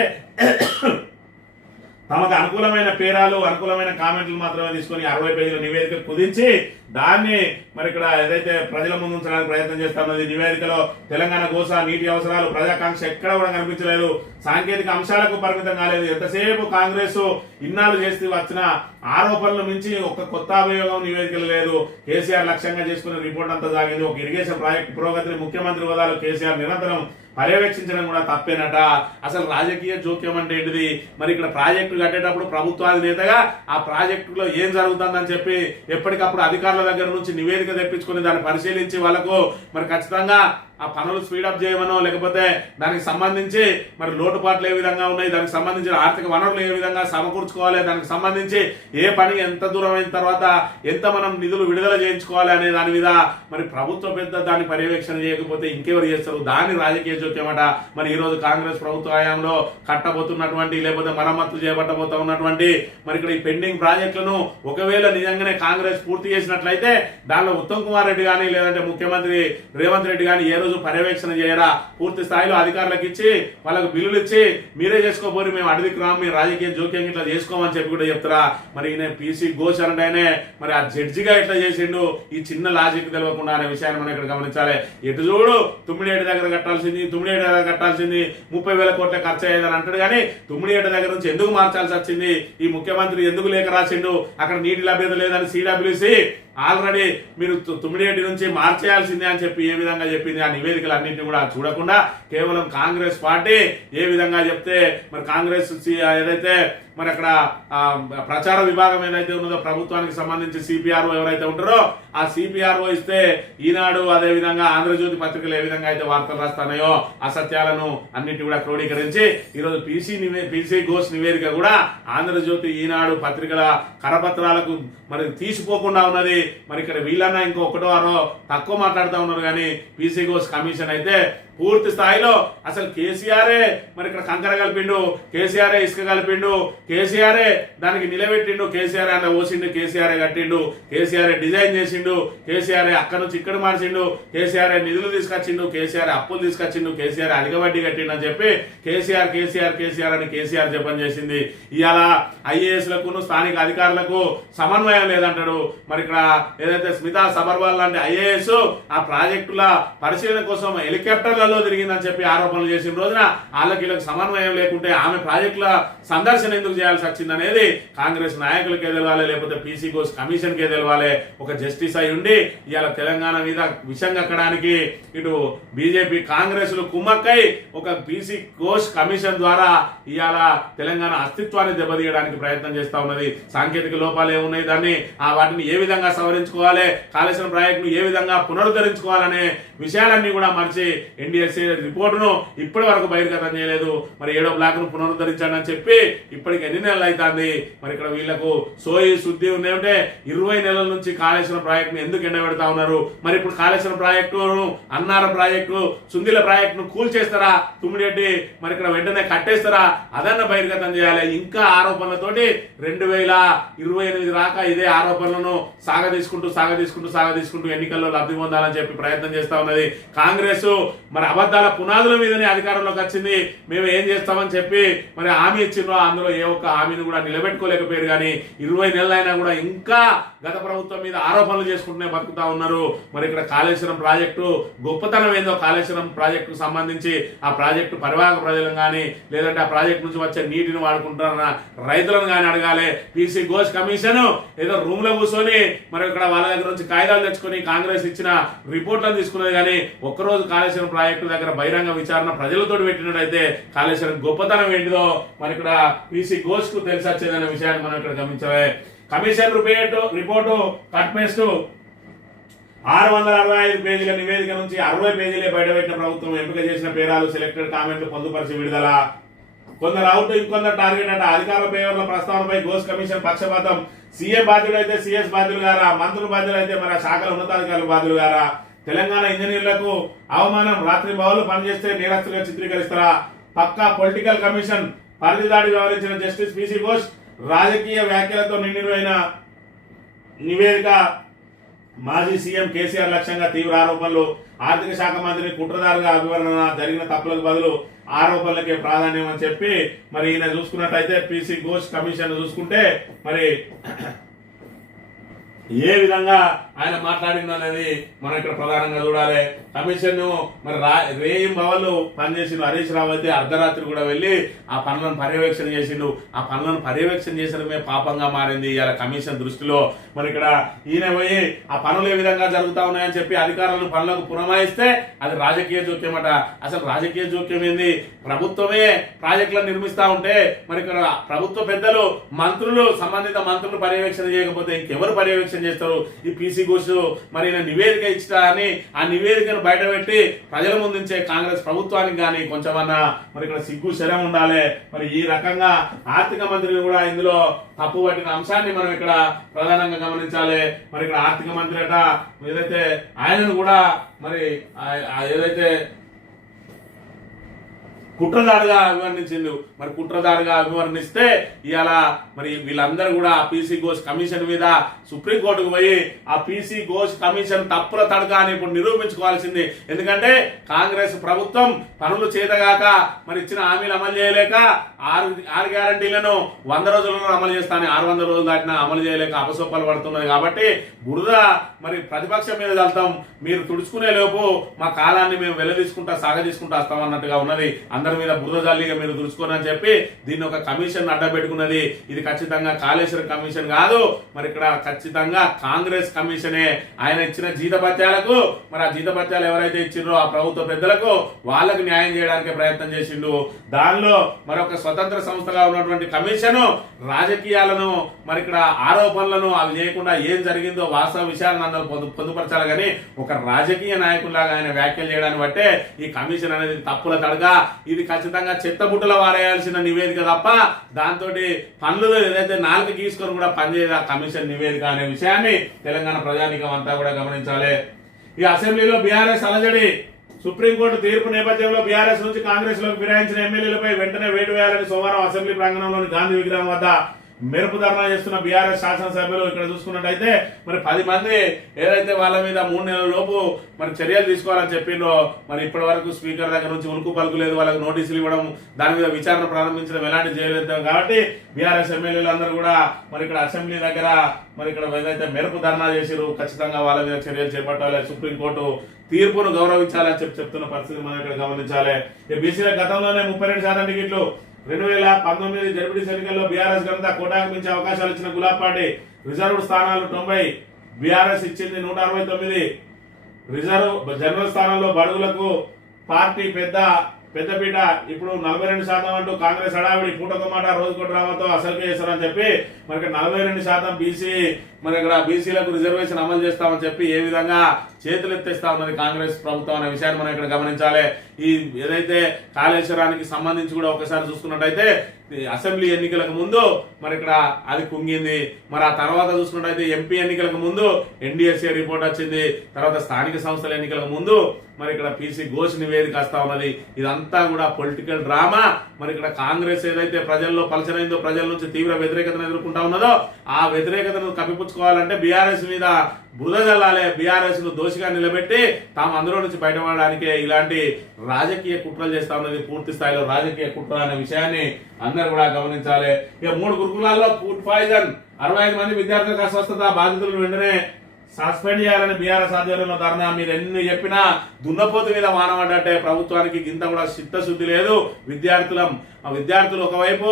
తమకు అనుకూలమైన పేరాలు అనుకూలమైన కామెంట్లు మాత్రమే తీసుకొని 60 పేజీల నివేదిక కుదించి దాన్ని మరి ఇక్కడ ఏదైతే ప్రజల ముందు ఉంచడానికి ప్రయత్నం చేస్తున్నది. నివేదికలో తెలంగాణ గోస నీటి అవసరాలు ప్రజాకాంక్ష ఎక్కడ కూడా కనిపించలేదు. సాంకేతిక అంశాలకు పరిమితం కాలేదు. ఎంతసేపు కాంగ్రెస్ ఇన్నాళ్ళు చేస్తూ వచ్చిన ఆరోపణలు మించి ఒక కొత్త అభియోగం నివేదికలు లేదు. కేసీఆర్ లక్ష్యంగా చేసుకున్న రిపోర్ట్ అంతా సాగింది. ఒక ఇరిగేషన్ ప్రాజెక్టు పురోగతిని ముఖ్యమంత్రి హోదాలో కేసీఆర్ నిరంతరం పర్యవేక్షించడం కూడా తప్పేనట. అసలు రాజకీయ జోక్యం అంటే ఏంటిది? మరి ఇక్కడ ప్రాజెక్టు కట్టేటప్పుడు ప్రభుత్వాధినేతగా ఆ ప్రాజెక్టులో ఏం జరుగుతుందని చెప్పి ఎప్పటికప్పుడు అధికారుల దగ్గర నుంచి నివేదిక తెప్పించుకుని దాన్ని పరిశీలించి వాళ్ళకు మరి ఖచ్చితంగా ఆ పనులు స్పీడప్ చేయమనో లేకపోతే దానికి సంబంధించి మరి లోటుపాట్లు ఏ విధంగా ఉన్నాయి, దానికి సంబంధించిన ఆర్థిక వనరులు ఏ విధంగా సమకూర్చుకోవాలి, దానికి సంబంధించి ఏ పని ఎంత దూరం అయిన తర్వాత ఎంత మనం నిధులు విడుదల చేయించుకోవాలి అనే దాని మీద మరి ప్రభుత్వ పెద్ద దాన్ని పర్యవేక్షణ చేయకపోతే ఇంకెవరు చేస్తారు? దాన్ని రాజకీయ జోక్యమట. మరి ఈ రోజు కాంగ్రెస్ ప్రభుత్వ హయాంలో కట్టబోతున్నటువంటి లేకపోతే మరమ్మతులు చేపట్టబోతా ఉన్నటువంటి మరి ఇక్కడ ఈ పెండింగ్ ప్రాజెక్టులను ఒకవేళ నిజంగానే కాంగ్రెస్ పూర్తి చేసినట్లయితే దానిలో ఉత్తమ్ కుమార్ రెడ్డి కానీ లేదంటే ముఖ్యమంత్రి రేవంత్ రెడ్డి కానీ ఏ రోజు పర్యవేక్షణ చేయరా? పూర్తి స్థాయిలో అధికారులకు ఇచ్చి వాళ్ళకు బిల్లులు ఇచ్చి మీరే చేసుకోబోరు, మేము అడిగికి రాము, మీరు రాజకీయ జోక్యం ఇట్లా చేసుకోమని చెప్పి కూడా చెప్తారా? మరి ఈయన పీసీ ఘోష్ అంటే మరి ఆ జడ్జిగా ఇట్లా చేసిండు ఈ చిన్న లాజిక్ తెలియకుండా అనే విషయాన్ని మనం ఇక్కడ గమనించాలి. ఎటు చూడు తుమ్మిడియేట దగ్గర కట్టాల్సింది 30,000 కోట్ల ఖర్చు అయ్యేదని అంటాడు. కానీ తుమ్మిడియేట దగ్గర నుంచి ఎందుకు మార్చాల్సి వచ్చింది? ఈ ముఖ్యమంత్రి ఎందుకు లేఖ రాసిండు? అక్కడ నీటి లభ్యత లేదని సిడబ్ల్యూసి ఆల్రెడీ మీరు తుమ్మిడియేటి నుంచి మార్చేయాల్సిందే అని చెప్పి ఏ విధంగా చెప్పింది? ఆ నివేదికలు అన్నింటినీ కూడా చూడకుండా కేవలం కాంగ్రెస్ పార్టీ ఏ విధంగా చెప్తే మరి కాంగ్రెస్ ఏదైతే మరి అక్కడ ప్రచార విభాగం ఏదైతే ఉన్నదో ప్రభుత్వానికి సంబంధించి సిపిఆర్ఓ ఎవరైతే ఉంటారో ఆ సిపిఆర్ఓ ఇస్తే ఈనాడు అదే విధంగా ఆంధ్రజ్యోతి పత్రికలు ఏ విధంగా అయితే వార్తలు రాస్తున్నాయో అసత్యాలను అన్నింటి కూడా క్రోడీకరించి ఈరోజు పీసీ ఘోష్ నివేదిక కూడా ఆంధ్రజ్యోతి ఈనాడు పత్రికల కరపత్రాలకు మరి తీసిపోకుండా ఉన్నది. మరి ఇక్కడ వీళ్ళన్నా ఇంకో 1-2 తక్కువ మాట్లాడుతూ ఉన్నారు. కానీ పీసీ ఘోష్ కమిషన్ అయితే పూర్తి స్థాయిలో అసలు కేసీఆరే మరి ఇక్కడ కంకర కలిపిండు, కేసీఆరే ఇసుక కలిపిండు, కేసీఆరే దానికి నిలబెట్టిండు, కేసీఆర్ అన్న ఓసిండు, కేసీఆరే కట్టిండు, కేసీఆరే డిజైన్ చేసిండు, కేసీఆరే అక్కడ నుంచి ఇక్కడ మార్చిండు, కేసీఆర్ నిధులు తీసుకొచ్చిండు, కేసీఆర్ అప్పులు తీసుకొచ్చిండు, కేసీఆర్ అధిక వడ్డీ కట్టిండు అని చెప్పి కేసీఆర్ అని కేసీఆర్ చెప్పని చేసింది. ఇవాళ ఐఏఎస్లకు స్థానిక అధికారులకు సమన్వయం లేదంటాడు. మరి ఇక్కడ ఏదైతే స్మితా సబర్వాల్ లాంటి ఐఏఎస్ ఆ ప్రాజెక్టుల పరిశీలన కోసం హెలికాప్టర్లలో తిరిగిందని చెప్పి ఆరోపణలు చేసిన రోజున వాళ్ళకి సమన్వయం లేకుంటే ఆమె ప్రాజెక్టుల సందర్శన ఎందుకు చేయాల్సి వచ్చింది అనేది కాంగ్రెస్ నాయకులకే తెలవాలి, లేకపోతే పీసీ ఘోష్ కమిషన్ కే తెలవాలి. ఒక జస్టిస్ అయి ఉండి ఇవాళ తెలంగాణ మీద విషం కక్కడానికి ఇటు బీజేపీ కాంగ్రెస్ కుమ్మక్కై ఒక పీసీ ఘోష్ కమిషన్ ద్వారా ఇవాళ తెలంగాణ అస్తిత్వాన్ని దెబ్బతీయడానికి ప్రయత్నం చేస్తా ఉన్నది. సాంకేతిక లోపాలు ఏమున్నాయి, దాన్ని వాటిని ఏ విధంగా సవరించుకోవాలి, కాళేశ్వరం ప్రాజెక్టును ఏ విధంగా పునరుద్ధరించుకోవాలనే విషయాలన్నీ కూడా మర్చి ఎన్డీఎస్ఏ రిపోర్టును ఇప్పటి వరకు బహిర్గతం చేయలేదు. మరి 7వ బ్లాక్ ను పునరుద్ధరించాలని అని చెప్పి ఇప్పటికి ఎన్ని నెలలు అవుతుంది? మరి ఇక్కడ వీళ్లకు సోయి శుద్ధి ఉందేమంటే 20 నెలల నుంచి కాళేశ్వరం ప్రాజెక్టును ఎందుకు ఎండబెడతా ఉన్నారు? మరి ఇప్పుడు కాళేశ్వరం ప్రాజెక్టును, అన్నారం ప్రాజెక్టు, సుందిల ప్రాజెక్టును కూల్చేస్తారా? తుమ్మిడిరెడ్డి మరి ఇక్కడ వెంటనే కట్టేస్తారా? అదన్న బహిర్గతం చేయాలి. ఇంకా ఆరోపణలతోటి 2028 దాకా ఇదే ఆరోపణలను సాగదీసుకుంటూ ఎన్నికల్లో లబ్ధి పొందాలని చెప్పి ప్రయత్నం చేస్తా ఉన్నది కాంగ్రెస్. మరి అబద్ధాల పునాదుల మీదనే అధికారంలోకి వచ్చింది. మేము ఏం చేస్తామని చెప్పి మరి హామీ ఇచ్చిండ్రో అందులో ఏ ఒక్క హామీని కూడా నిలబెట్టుకోలేకపోయారు. కానీ 20 నెలలైనా కూడా ఇంకా గత ప్రభుత్వం మీద ఆరోపణలు చేసుకుంటూనే బతుకుతా ఉన్నారు. మరి ఇక్కడ కాళేశ్వరం ప్రాజెక్టు గొప్పతనం ఏందో, కాళేశ్వరం ప్రాజెక్టుకు సంబంధించి ఆ ప్రాజెక్టు పరివాహక ప్రజలను కానీ లేదంటే ఆ ప్రాజెక్టు నుంచి వచ్చే నీటిని వాడుకుంటున్న రైతులను కానీ అడగాలి. పీసీ ఘోష్ కమిషన్ ఏదో రూమ్ లో కూర్చొని మరి ఇక్కడ వాళ్ళ దగ్గర నుంచి కాగితాలు తెచ్చుకొని కాంగ్రెస్ ఇచ్చిన రిపోర్ట్లను తీసుకున్నది. కానీ ఒక్కరోజు కాళేశ్వరం ప్రాజెక్టు దగ్గర బహిరంగ విచారణ ప్రజలతో పెట్టినట్టయితే కాళేశ్వరం గొప్పతనం ఏంటిదో మరి ఇక్కడ పీసీ ఘోష్ కు తెలిసి వచ్చేదనే విషయాన్ని మనం ఇక్కడ గమనించాలి. కమిషన్ రిపోర్టు కట్ పేస్ట్ 665 పేజీల నివేదిక నుంచి 60 పేజీలే బయటపెట్టిన ప్రభుత్వం ఎంపిక చేసిన పేరాలు సెలెక్టెడ్ కామెంట్లు పొందుపరిచి విడుదల. కొందరు అవుట్ ఇంకొందరు టార్గెట్ అట. అధికార పేవర్ల ప్రస్తావనపై ఘోష్ కమిషన్ పక్షపాతం. సీఎం బాధ్యులు అయితే సీఎస్ బాధ్యులు గారా, మంత్రులు బాధ్యులు అయితే మరి ఆ శాఖల ఉన్నతాధికారులు బాధ్యులు గారా? తెలంగాణ ఇంజనీర్లకు అవమానం, రాత్రి బహుళ పనిచేస్తే నేరస్తులుగా చిత్రీకరిస్తారా? పక్కా పొలిటికల్ కమిషన్ పరిధి దాడి వ్యవహరించిన జస్టిస్ పిసి ఘోష్ రాజకీయ వ్యాఖ్యలతో నిండిన నివేదిక. మాజీ సీఎం కేసీఆర్ లక్ష్యంగా తీవ్ర ఆరోపణలు. ఆర్థిక శాఖ మంత్రిని కుట్రదారుగా అభివర్ణన, జరిగిన తప్పులకు బదులు ఆరోపణలకే ప్రాధాన్యం అని చెప్పి మరి ఈయన చూసుకున్నట్టయితే పిసి ఘోష్ కమిషన్ చూసుకుంటే మరి ఏ విధంగా ఆయన మాట్లాడింది అనేది మనం ఇక్కడ ప్రధానంగా చూడాలి. కమిషన్ మరి రేయింబవళ్ళు భవన్లు పనిచేసిండు హరీష్ రావు అయితే అర్ధరాత్రి కూడా వెళ్ళి ఆ పనులను పర్యవేక్షణ చేసిండు. ఆ పనులను పర్యవేక్షణ చేసడమే పాపంగా మారింది ఇలా కమిషన్ దృష్టిలో. మరి ఇక్కడ ఈయన పోయి ఆ పనులు ఏ విధంగా జరుగుతా ఉన్నాయని చెప్పి అధికారులను పనులకు పురమాయిస్తే అది రాజకీయ జోక్యం అట. అసలు రాజకీయ జోక్యం ఏంది? ప్రభుత్వమే ప్రాజెక్టులను నిర్మిస్తా ఉంటే మరి ఇక్కడ ప్రభుత్వ పెద్దలు మంత్రులు సంబంధిత మంత్రులు పర్యవేక్షణ చేయకపోతే ఇంకెవరు పర్యవేక్షణ చేస్తారు? ఈ పిసి ఘోష్ మరి నివేదిక ఇచ్చా అని ఆ నివేదికను బయటపెట్టి ప్రజల ముందుంచే కాంగ్రెస్ ప్రభుత్వానికి కానీ కొంచెమన్నా మరి ఇక్కడ సిగ్గు శరం ఉండాలి. మరి ఈ రకంగా ఆర్థిక మంత్రిని కూడా ఇందులో తప్పు పట్టిన అంశాన్ని మనం ఇక్కడ ప్రధానంగా గమనించాలి. మరి ఇక్కడ ఆర్థిక మంత్రి అట ఏదైతే ఆయనను కూడా మరి ఏదైతే కుట్రదారుగా అభివర్ణించిండు. మరి కుట్రదారుగా అభివర్ణిస్తే ఇవాళ మరి వీళ్ళందరూ కూడా ఆ పిసి ఘోష్ కమిషన్ మీద సుప్రీంకోర్టుకు పోయి ఆ పిసి ఘోష్ కమిషన్ తప్పుల తడక అని ఇప్పుడు నిరూపించుకోవాల్సింది. ఎందుకంటే కాంగ్రెస్ ప్రభుత్వం పనులు చేతగాక మరి ఇచ్చిన హామీలు అమలు చేయలేక ఆరు గ్యారంటీలను 100 రోజులలో అమలు చేస్తాను 600 రోజులు దాటినా అమలు చేయలేక అపసొప్పలు పడుతున్నది. కాబట్టి బురద మరి ప్రతిపక్షం మీద వెళ్తాం, మీరు తుడుచుకునే లోపు మా కాలాన్ని మేము వెళ్లదీసుకుంటా సాగదీసుకుంటా వస్తామన్నట్టుగా ఉన్నది. అందరి మీద బురద జల్లిగా మీరు తుడుచుకోనని చెప్పి దీన్ని ఒక కమిషన్ అడ్డబెట్టుకున్నది. ఇది ఖచ్చితంగా కాళేశ్వరం కమిషన్ కాదు, మరి ఇక్కడ ఖచ్చితంగా కాంగ్రెస్ కమిషనే. ఆయన ఇచ్చిన జీతభత్యాలకు మరి ఆ జీతభత్యాలు ఎవరైతే ఇచ్చిండ్రో ఆ ప్రభుత్వ పెద్దలకు వాళ్ళకు న్యాయం చేయడానికి ప్రయత్నం చేసిండు. దానిలో మరొక స్వతంత్ర సంస్థగా ఉన్నటువంటి కమిషన్ రాజకీయాలను మరి ఇక్కడ ఆరోపణలను అవి చేయకుండా ఏం జరిగిందో వాస్తవ విషయాలను అందరూ పొందుపరచాలి. కానీ ఒక రాజకీయ నాయకులాగా ఆయన వ్యాఖ్యలు చేయడాన్ని బట్టే ఈ కమిషన్ అనేది తప్పుల తడగా ఇది ఖచ్చితంగా చెత్తబుట్టలో వారేయాల్సిన నివేదిక తప్ప దాంతో పనులు ఏదైతే 4 గీసుకొని కూడా పనిచేయదు ఆ కమిషన్ నివేదిక అనే విషయాన్ని తెలంగాణ ప్రజానీకం అంతా కూడా గమనించాలి. ఈ అసెంబ్లీలో బీఆర్ఎస్ అలజడి. సుప్రీంకోర్టు తీర్పు నేపథ్యంలో బీఆర్ఎస్ నుంచి కాంగ్రెస్ లోకి ఫిరాయించిన ఎమ్మెల్యేలపై వెంటనే వేటు వేయాలని సోమవారం అసెంబ్లీ ప్రాంగణంలోని గాంధీ విగ్రహం వద్ద మెరుపు ధర్నా చేస్తున్న బీఆర్ఎస్ శాసనసభ్యులు ఇక్కడ చూసుకున్నట్టయితే మరి 10 మంది ఏదైతే వాళ్ళ మీద 3 నెలల లోపు మరి చర్యలు తీసుకోవాలని చెప్పిండ్రో మరి ఇప్పటి వరకు స్పీకర్ దగ్గర నుంచి ఉలుకు పలుకు లేదు. వాళ్ళకి నోటీసులు ఇవ్వడం, దాని మీద విచారణ ప్రారంభించడం ఎలాంటి చేయలేదు. కాబట్టి బీఆర్ఎస్ ఎమ్మెల్యేలు అందరూ కూడా మరి ఇక్కడ అసెంబ్లీ దగ్గర మరి ఇక్కడ ఏదైతే మెరుపు ధర్నా చేసిరు ఖచ్చితంగా వాళ్ళ మీద చర్యలు చేపట్టాలి, సుప్రీంకోర్టు తీర్పును గౌరవించాలని చెప్తున్న పరిస్థితి మనం ఇక్కడ గమనించాలి. బీసీల గతంలోనే 32% టికెట్లు 2019 జడ్పీటీసీ ఎన్నికల్లో బీఆర్ఎస్ ఘనత కోటాకు మించి అవకాశాలు ఇచ్చిన గులాబ్ పార్టీ రిజర్వ్ స్థానాలు 90, బీఆర్ఎస్ ఇచ్చింది 169. రిజర్వ్ జనరల్ స్థానాల్లో బడుగులకు పార్టీ పెద్దపీట. ఇప్పుడు 42% అంటూ కాంగ్రెస్ హడావిడి పూటకో మాట రోజుకోటి రామతో అసలుకే చేస్తారని చెప్పి మరి 42% బీసీ మరి ఇక్కడ బీసీలకు రిజర్వేషన్ అమలు చేస్తామని చెప్పి ఏ విధంగా చేతులు ఎత్తేస్తా ఉన్నది కాంగ్రెస్ ప్రభుత్వం అనే విషయాన్ని మనం ఇక్కడ గమనించాలి. ఈ ఏదైతే కాళేశ్వరానికి సంబంధించి కూడా ఒకసారి చూసుకున్నట్టయితే అసెంబ్లీ ఎన్నికలకు ముందు మరి ఇక్కడ అది కుంగింది. మరి ఆ తర్వాత చూసుకున్నట్టయితే ఎంపీ ఎన్నికలకు ముందు ఎన్డీఎస్ఏ రిపోర్ట్ వచ్చింది. తర్వాత స్థానిక సంస్థల ఎన్నికలకు ముందు మరి ఇక్కడ పిసి ఘోష్ నివేదిక వస్తా ఉన్నది. ఇదంతా కూడా పొలిటికల్ డ్రామా. మరి ఇక్కడ కాంగ్రెస్ ఏదైతే ప్రజల్లో పలచనైందో, ప్రజల నుంచి తీవ్ర వ్యతిరేకతను ఎదుర్కొంటా ఉన్నదో ఆ వ్యతిరేకతను కప్పిపుచ్చుకోవాలంటే బీఆర్ఎస్ మీద బురద జల్లాలే, బీఆర్ఎస్ ను దోషిగా నిలబెట్టి తాము అందులో నుంచి బయటపడడానికే ఇలాంటి రాజకీయ కుట్రలు చేస్తా ఉన్నది. పూర్తి స్థాయిలో రాజకీయ కుట్ర అనే విషయాన్ని అందరూ కూడా గమనించాలి. ఇక 3 గురుకులాల్లో ఫుడ్ పాయిజన్, 65 మంది విద్యార్థులకు అస్వస్థత, బాధితులను వెంటనే సస్పెండ్ చేయాలని బీఆర్ఎస్ ఆధ్వర్యంలో ధర్నా. మీరు ఎన్ని చెప్పినా దున్నపోతు మీద వానబడ్డట్టే. ప్రభుత్వానికి ఇంత కూడా చిత్తశుద్ధి లేదు. విద్యార్థులం ఆ విద్యార్థులు ఒకవైపు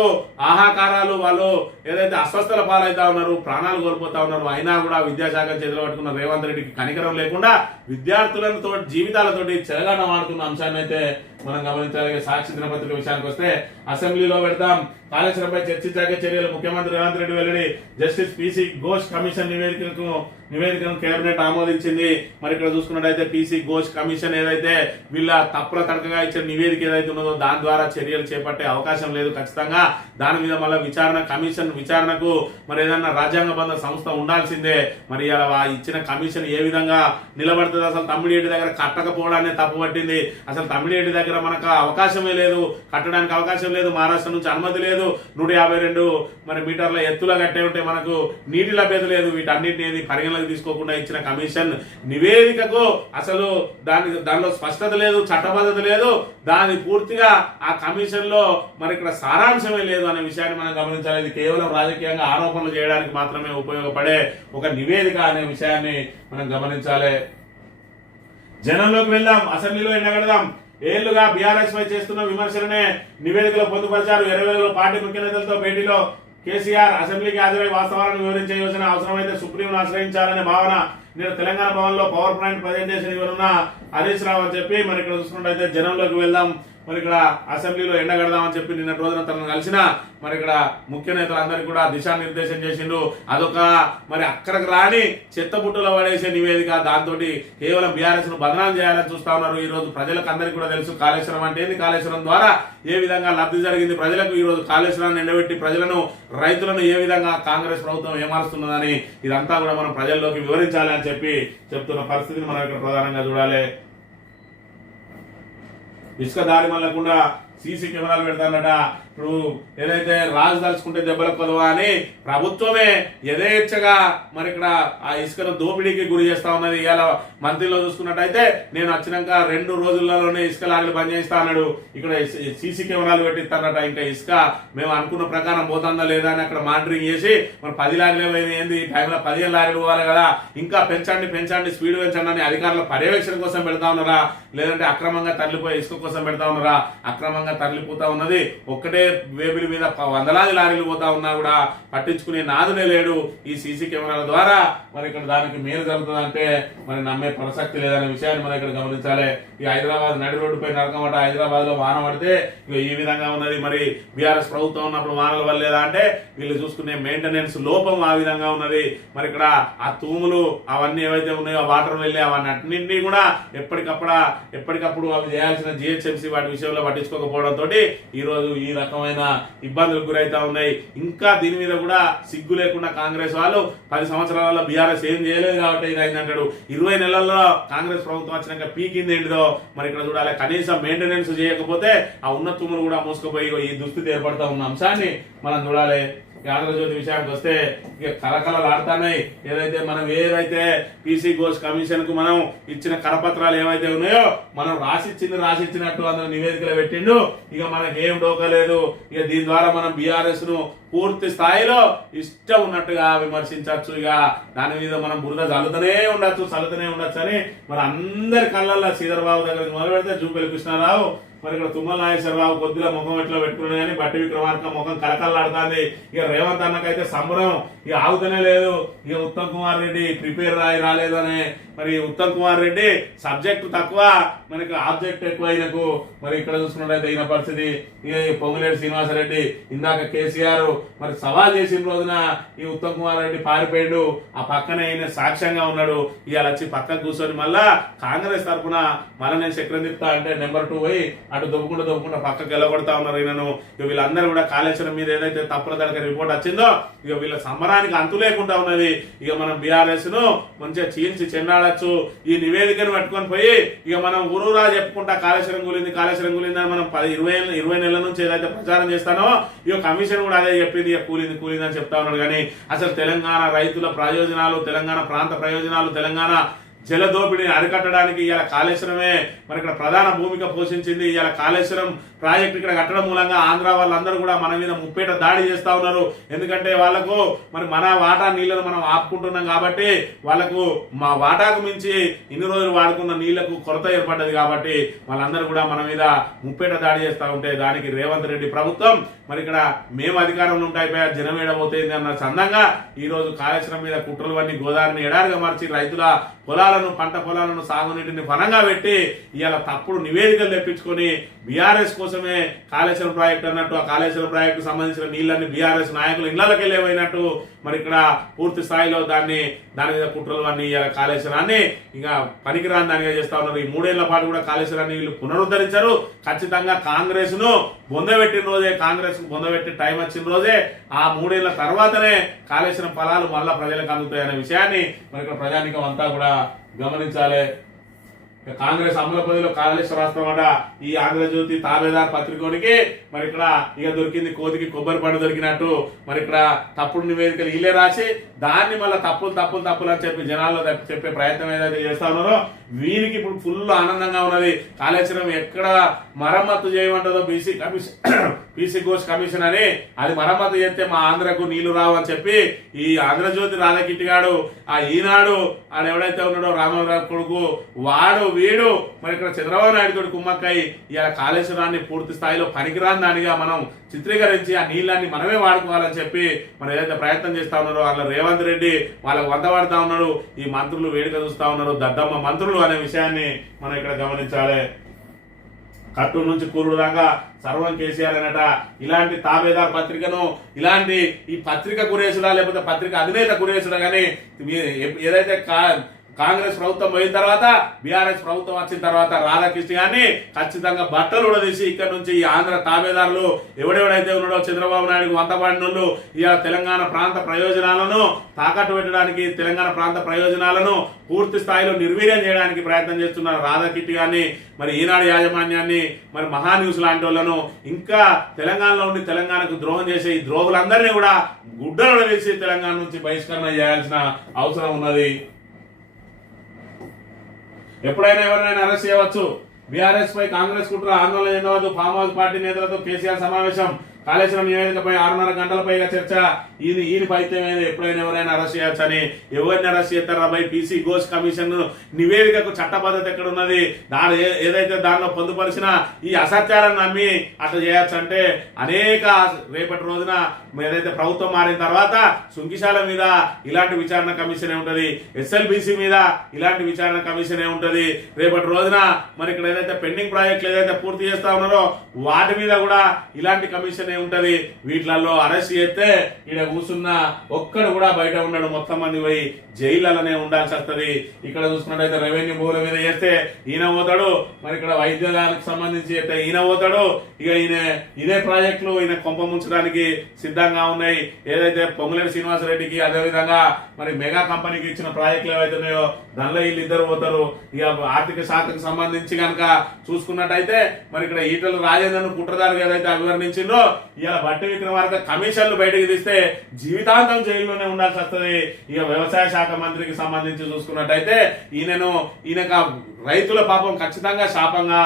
ఆహాకారాలు వాళ్ళు ఏదైతే అస్వస్థల పాలవుతా ఉన్నారు, ప్రాణాలు కోల్పోతా ఉన్నారు, అయినా కూడా విద్యాశాఖ చేతిలో పట్టుకున్న రేవంత్ రెడ్డికి కనికరం లేకుండా విద్యార్థులతో జీవితాలతోటి చెలగాటం ఆడుతున్న అంశాన్ని అయితే మనం గమనించాలి. సాక్షి దినపత్రిక విషయానికి వస్తే అసెంబ్లీలో పెడతాం, కాళేశ్వరంపై చర్చించాక చర్యలు, ముఖ్యమంత్రి రేవంత్ రెడ్డి వెల్లడి, జస్టిస్ పిసి ఘోష్ కమిషన్ నివేదికను కేబినెట్ ఆమోదించింది. మరి ఇక్కడ చూసుకున్నట్టయితే పిసి ఘోష్ కమిషన్ ఏదైతే వీళ్ళ తప్పుల తడకగా ఇచ్చిన నివేదిక ఏదైతే ఉన్నదో దాని ద్వారా చర్యలు చేపట్టే అవకాశం లేదు. ఖచ్చితంగా దాని మీద మళ్ళీ విచారణకు మరి ఏదన్నా రాజ్యాంగబద్ధ సంస్థ ఉండాల్సిందే. మరి ఇలా ఇచ్చిన కమిషన్ ఏ విధంగా నిలబడుతుంది? అసలు తమ్మిడియేటి దగ్గర కట్టకపోవడాన్ని తప్పు పట్టింది. అసలు తమ్మిడియేటి దగ్గర మనకు అవకాశమే లేదు, కట్టడానికి అవకాశం లేదు, మహారాష్ట్ర నుంచి అనుమతి లేదు, 152 మరి మీటర్ల ఎత్తులో కట్టే ఉంటే మనకు నీటి లభ్యత లేదు. వీటన్నిటిని పరిగణలోకి తీసుకోకుండా ఇచ్చిన కమిషన్ నివేదికకు అసలు దానిలో స్పష్టత లేదు, చట్టబద్ధత లేదు, దాని పూర్తిగా ఆ కమిషన్ లో మరి ఇక్కడ సారాంశమే లేదు అనే విషయాన్ని మనం గమనించాలి. ఇది కేవలం రాజకీయంగా ఆరోపణలు చేయడానికి మాత్రమే ఉపయోగపడే ఒక నివేదిక అనే విషయాన్ని మనం గమనించాలి. జనంలోకి వెళ్దాం, అసెంబ్లీలో ఎండగడదాం. ఏళ్లుగా బీఆర్ఎస్ పై చేస్తున్న విమర్శలనే నివేదికలో పొందుపరిచారు. 2020లో పార్టీ ముఖ్య నేతలతో భేటీలో కేసీఆర్ అసెంబ్లీకి హాజరై వాస్తవాలను వివరించే యోజన, అవసరమైతే సుప్రీంను ఆశ్రయించాలనే భావన. నేను తెలంగాణ భవన్ లో power point presentation ఇవ్వనున్న Harish Rao అని చెప్పి మరి ఇక్కడ చూసుకున్నట్టయితే జనంలోకి వెళ్దాం, మరి ఇక్కడ అసెంబ్లీలో ఎండగడదామని చెప్పి నిన్నటి రోజున తనను కలిసిన మరి ఇక్కడ ముఖ్య నేతలందరికీ కూడా దిశానిర్దేశం చేసిండు. అదొక మరి అక్కడికి రాని చెత్తబుట్టలో పడేసే నివేదిక. దాంతో కేవలం బీఆర్ఎస్ ను బదనాం చేయాలని చూస్తా ఉన్నారు. ఈ రోజు ప్రజలకు అందరికీ కూడా తెలుసు కాళేశ్వరం అంటే ఏంది, కాళేశ్వరం ద్వారా ఏ విధంగా లబ్ధి జరిగింది ప్రజలకు. ఈ రోజు కాళేశ్వరాన్ని ఎండబెట్టి ప్రజలను, రైతులను ఏ విధంగా కాంగ్రెస్ ప్రభుత్వం ఏమారుస్తున్నదని ఇదంతా కూడా మనం ప్రజల్లోకి వివరించాలి అని చెప్పి చెప్తున్న పరిస్థితిని మనం ఇక్కడ ప్రధానంగా చూడాలి. ఇసుక దారి మళ్ళకుండా సీసీ కెమెరాలు పెడతానట. ఇప్పుడు ఏదైతే రాజు దలుచుకుంటే దెబ్బలకు కొదవా అని ప్రభుత్వమే యథేచ్ఛగా మరి ఇక్కడ ఆ ఇసుకను దోపిడీకి గురి చేస్తా ఉన్నది. ఇవాళ మంత్రిలో చూసుకున్నట్టయితే నేను వచ్చినాక 2 రోజులలోనే ఇసుక లారీలు బంద్ చేస్తా అన్నాడు. ఇక్కడ సీసీ కెమెరాలు పెట్టిస్తానట. ఇంకా ఇసుక మేము అనుకున్న ప్రకారం పోతుందా లేదా అని అక్కడ మానిటరింగ్ చేసి మరి 10 లారీలు ఏంది, టైంలో 15 లారీలు పోవాలి కదా, ఇంకా పెంచండి స్పీడ్ పెంచండి అని అధికారుల పర్యవేక్షణ కోసం పెడతా ఉన్నారా, లేదంటే అక్రమంగా తరలిపోయే ఇసుక కోసం పెడతా ఉన్నారా? అక్రమంగా తరలిపోతా ఉన్నది. ఒక్కటే వేబిలి మీద వందలాది లారీలు పోతా ఉన్నా కూడా పట్టించుకునే నాదునే లేడు. ఈ సీసీ కెమెరాల ద్వారా మరి ఇక్కడ దానికి మేలు జరుగుతుందంటే మరి నమ్మే ప్రసక్తి లేదనే విషయాన్ని మనం ఇక్కడ గమనించాలి. ఈ హైదరాబాద్ నడి రోడ్డుపై నరకమట. హైదరాబాద్ లో వాన పడితే ఈ విధంగా ఉన్నది. మరి బీఆర్ఎస్ ప్రభుత్వం ఉన్నప్పుడు వానలు పడలేదా అంటే వీళ్ళు చూసుకునే మెయింటెనెన్స్ లోపం ఆ విధంగా ఉన్నది. మరి ఇక్కడ ఆ తూములు అవన్నీ ఏవైతే ఉన్నాయో వాటర్ వెళ్ళి అవన్నీ అన్నింటినీ కూడా ఎప్పటికప్పుడు అవి చేయాల్సిన జిహెచ్ఎంసీ వాటి విషయంలో పట్టించుకోకపోవడంతో ఈ రోజు ఈ రకమైన ఇబ్బందులకు గురైతా ఉన్నాయి. ఇంకా దీని మీద కూడా సిగ్గు లేకుండా కాంగ్రెస్ వాళ్ళు 10 సంవత్సరాలలో బీఆర్ఎస్ ఏం చేయలేదు కాబట్టి ఇది అయిందంటాడు. 20 నెలల్లో కాంగ్రెస్ ప్రభుత్వం వచ్చినాక పీకింది ఏంటిదో మరి ఇక్కడ చూడాలి. కనీసం మెయింటెనెన్స్ చేయకపోతే ఆ ఉన్న తుమ్ములు కూడా మోసుకుపోయి ఈ దుస్థితి ఏర్పడతా ఉన్న అంశాన్ని మనం చూడాలి. ఆంధ్రజ్యోతి విషయానికి వస్తే ఇక కలకలలాడుతున్నాయి. ఏదైతే పీసీ ఘోష్ కమిషన్ కు మనం ఇచ్చిన కరపత్రాలు ఏవైతే ఉన్నాయో మనం రాసిచ్చినట్టు అందులో నివేదికలు పెట్టిండు. ఇక మనకి ఏం డోకలేదు. ఇక దీని ద్వారా మనం బీఆర్ఎస్ ను పూర్తి స్థాయిలో ఇష్టం ఉన్నట్టుగా విమర్శించవచ్చు. ఇక దాని మీద మనం బురద చల్లుతూనే ఉండొచ్చు అని మరి అందరి కళ్ళల్లో శ్రీధర్బాబు దగ్గర మొదలు పెడితే జూపల్లి కృష్ణారావు, మరి ఇక్కడ తుమ్మల నాగేశ్వరరావు కొద్దిగా ముఖం ఎట్లా పెట్టుకున్నాయి కానీ బట్టి విక్రమార్క ముఖం కలకల్లాడుతుంది. ఇక రేవంత్ అన్నకైతే సంబరం ఇక ఆగుతూనే లేదు. ఇక ఉత్తమ్ కుమార్ రెడ్డి ప్రిపేర్ రాలేదు అనే మరి ఉత్తమ్ కుమార్ రెడ్డి సబ్జెక్ట్ తక్కువ మనకి ఆబ్జెక్ట్ ఎక్కువ అయినకు మరి ఇక్కడ చూసుకున్నట్టయితే అయిన పరిస్థితి. ఇక పొంగులేటి శ్రీనివాసరెడ్డి ఇందాక కేసీఆర్ మరి సవాల్ చేసిన రోజున ఈ ఉత్తమ్ కుమార్ రెడ్డి పారిపోయాడు. ఆ పక్కనే ఆయన సాక్ష్యంగా ఉన్నాడు. ఇవాళ వచ్చి పక్కకు కూర్చొని మళ్ళా కాంగ్రెస్ తరఫున మళ్ళీ నేను చక్రం తిప్పుతా అంటే నెంబర్ 2 పోయి అటు దొబ్బుకుంటూ పక్కకు వెళ్ళగొడతా ఉన్నారు. ఈయనను ఇక వీళ్ళందరూ కూడా కాళేశ్వరం మీద ఏదైతే తప్పుల తడక రిపోర్ట్ వచ్చిందో ఇక వీళ్ళ సంబరానికి అంతు లేకుండా ఉన్నది. ఇక మనం బీఆర్ఎస్ ను మంచిగా చీల్చి చెండాడచ్చు. ఈ నివేదికను పట్టుకొని పోయి ఇక మనం ఊరూరా చెప్పుకుంటా కాళేశ్వరం కూలింది అని మనం 20 నెలల నుంచి ఏదైతే ప్రచారం చేస్తానో ఇక కమిషన్ కూడా అదే చెప్పింది. ఇక కూలింది అని చెప్తా ఉన్నాడు. కానీ అసలు తెలంగాణ రైతుల ప్రయోజనాలు, తెలంగాణ ప్రాంత ప్రయోజనాలు, తెలంగాణ జల దోపిడీని అరికట్టడానికి ఇవాళ కాళేశ్వరమే మరి ఇక్కడ ప్రధాన భూమిక పోషించింది. ఇవాళ కాళేశ్వరం ప్రాజెక్ట్ ఇక్కడ కట్టడం మూలంగా ఆంధ్ర వాళ్ళందరూ కూడా మన మీద ముప్పేట దాడి చేస్తా ఉన్నారు. ఎందుకంటే వాళ్ళకు మరి మన వాటా నీళ్లను మనం ఆపుకుంటున్నాం కాబట్టి వాళ్ళకు మా వాటాకు మించి ఇన్ని రోజులు వాడుకున్న నీళ్లకు కొరత ఏర్పడ్డది కాబట్టి వాళ్ళందరూ కూడా మన మీద ముప్పేట దాడి చేస్తూ ఉంటే దానికి రేవంత్ రెడ్డి ప్రభుత్వం మరి ఇక్కడ మేము అధికారంలో ఉంటాయిపోయా జనం ఏడబోతుంది అన్న చందంగా ఈ రోజు కాళేశ్వరం మీద కుట్రలు అన్ని గోదావరిని ఎడారిగా మార్చి రైతుల పొలాలను పంట పొలాలను సాగునీటిని పనంగా పెట్టి ఇవాళ తప్పుడు నివేదికలు తెప్పించుకొని బీఆర్ఎస్ కోసమే కాళేశ్వరం ప్రాజెక్ట్ అన్నట్టు ఆ కాళేశ్వరం ప్రాజెక్టు సంబంధించిన నీళ్ళని బీఆర్ఎస్ నాయకులు ఇళ్లకి వెళ్ళేపోయినట్టు మరి ఇక్కడ పూర్తి స్థాయిలో దాని మీద కుట్రలు అన్ని కాళేశ్వరాన్ని ఇంకా పనికిరాని దానిగా చేస్తా ఉన్నారు. ఈ 3 ఏళ్ల పాటు కూడా కాళేశ్వరాన్ని వీళ్ళు పునరుద్ధరించారు. ఖచ్చితంగా కాంగ్రెస్ ను బొందబెట్టిన రోజే కాంగ్రెస్ ను బొందబెట్టి టైం వచ్చిన రోజే ఆ 3 ఏళ్ల తర్వాతనే కాళేశ్వరం ఫలాలు మళ్ళా ప్రజలకు అందుతాయనే విషయాన్ని మరి ఇక్కడ ప్రజానికం అంతా కూడా గమనించాలి. కాంగ్రెస్ అమలపదిలో కాళేశ్వరాస్త్రమాట ఈ ఆంధ్రజ్యోతి తాబేదార్ పత్రికోనికి మరి ఇక్కడ ఇక దొరికింది కోతికి కొబ్బరి పండు దొరికినట్టు మరి ఇక్కడ తప్పుడు నివేదికలు వీళ్ళే రాసి దాన్ని మళ్ళీ తప్పులు అని చెప్పి జనాల్లో చెప్పే ప్రయత్నం ఏదైతే చేస్తా ఉన్నారో వీరికి ఇప్పుడు ఫుల్ ఆనందంగా ఉన్నది. కాళేశ్వరం ఎక్కడ మరమ్మతు చేయమంటుందో పీసీ ఘోష్ కమిషన్ అని అది మరమ్మతు చేస్తే మా ఆంధ్రకు నీళ్లు రావు అని చెప్పి ఈ ఆంధ్రజ్యోతి రాధాకిట్టి గాడు ఆ ఈనాడు ఆడ ఎవడైతే ఉన్నాడో రామరావు కొడుకు వాడు వీడు మరి ఇక్కడ చంద్రబాబు నాయుడు తోటి కుమ్మక్కై ఇలా కాళేశ్వరాన్ని పూర్తి స్థాయిలో పనికిరాని దానిగా మనం చిత్రీకరించి ఆ నీళ్ళని మనమే వాడుకోవాలని చెప్పి మనం ఏదైతే ప్రయత్నం చేస్తా ఉన్నారో వాళ్ళ రేవంత్ రెడ్డి వాళ్ళకు వంత పడతా ఉన్నాడు. ఈ మంత్రులు వేడుక చూస్తా ఉన్నారు దద్దమ్మ మంత్రులు అనే విషయాన్ని మనం ఇక్కడ గమనించాలి. కట్టు నుంచి కూరుడు దాకా సర్వం కేసీఆర్ అనట. ఇలాంటి తాబేదార్ పత్రికను ఇలాంటి ఈ పత్రిక కురేసుడా లేకపోతే పత్రిక అధినేత కురేసుడా కానీ ఏదైతే కాంగ్రెస్ ప్రభుత్వం పోయిన తర్వాత బీఆర్ఎస్ ప్రభుత్వం వచ్చిన తర్వాత రాధాకృష్ణ గారిని ఖచ్చితంగా బట్టలు ఉడదీసి ఇక్కడ నుంచి ఈ ఆంధ్ర తాబేదారులు ఎవడెవడైతే ఉన్నాడో చంద్రబాబు నాయుడు వంతపాడినోళ్ళు ఇక తెలంగాణ ప్రాంత ప్రయోజనాలను తాకట్టు పెట్టడానికి తెలంగాణ ప్రాంత ప్రయోజనాలను పూర్తి స్థాయిలో నిర్వీర్యం చేయడానికి ప్రయత్నం చేస్తున్నారు రాధాకిట్టి గారిని మరి ఈనాడు యాజమాన్యాన్ని మరి మహాన్యూస్ లాంటి వాళ్ళను ఇంకా తెలంగాణలో ఉండి తెలంగాణకు ద్రోహం చేసే ఈ ద్రోహులందరినీ కూడా గుడ్డలు వేసి తెలంగాణ నుంచి బహిష్కరణ చేయాల్సిన అవసరం ఉన్నది. ఎప్పుడైనా ఎవరినైనా అరెస్ట్ చేయవచ్చు. బీఆర్ఎస్ పై కాంగ్రెస్ కుట్ర ఆందోళన చెందవద్దు. ఫామ్ హౌస్ పార్టీ నేతలతో కేసీఆర్ సమావేశం. కాళేశ్వరం నివేదికపై 6.5 గంటల పైగా చర్చ. ఈయన పైతే ఎప్పుడైనా ఎవరైనా అరెస్ట్ చేయొచ్చు అని ఎవరిని అరెస్ట్ చేస్తారా బై పీసీ ఘోష్ కమిషన్ నివేదికకు చట్టబద్ధత ఎక్కడ ఉన్నది? దాని ఏదైతే దానిలో పొందుపరిచిన ఈ అసత్యాలను నమ్మి అట్లా చేయొచ్చు అంటే అనేక రేపటి రోజున ఏదైతే ప్రభుత్వం మారిన తర్వాత సుంకిశాల మీద ఇలాంటి విచారణ కమిషనే ఉంటది, ఎస్ఎల్బిసి మీద ఇలాంటి విచారణ కమిషనే ఉంటది. రేపటి రోజున మరి ఇక్కడ ఏదైతే పెండింగ్ ప్రాజెక్టులు ఏదైతే పూర్తి చేస్తా ఉన్నారో వాటి మీద కూడా ఇలాంటి కమిషనే ఉంటది. వీటిలలో అరెస్ట్ చేస్తే ఇక్కడ కూర్చున్న ఒక్కడు కూడా బయట ఉన్నాడు, మొత్తం మంది పోయి జైళ్లలోనే ఉండాల్సి వస్తుంది. ఇక్కడ చూసుకున్నట్టయితే రెవెన్యూ భూముల మీద చేస్తే ఈయన పోతాడు, మరి ఇక్కడ వైద్యాలకు సంబంధించి చేస్తే ఈయన పోతాడు. ఇక ఇదే ప్రాజెక్టులు ఈయన కొంప ముంచడానికి సిద్ధంగా ఉన్నాయి. ఏదైతే పొంగులేటి శ్రీనివాసరెడ్డికి అదేవిధంగా మరి మెగా కంపెనీకి ఇచ్చిన ప్రాజెక్టులు ఏవైతే ఉన్నాయో దానిలో వీళ్ళిద్దరు పోతారు. ఇక ఆర్థిక శాఖకు సంబంధించి కనుక చూసుకున్నట్టయితే మరి ఇక్కడ ఈటల రాజేందర్ను కుట్రదారుగా ఏదైతే అభివర్ణించిందో ఇలా బట్టి విక్రమార్క కమిషన్లు బయటకు తీస్తే జీవితాంతం జైల్లోనే ఉండాల్సి వస్తుంది. ఇక వ్యవసాయ శాఖ మంత్రికి సంబంధించి చూసుకున్నట్టయితే ఈయనకు రైతుల పాపం ఖచ్చితంగా శాపంగా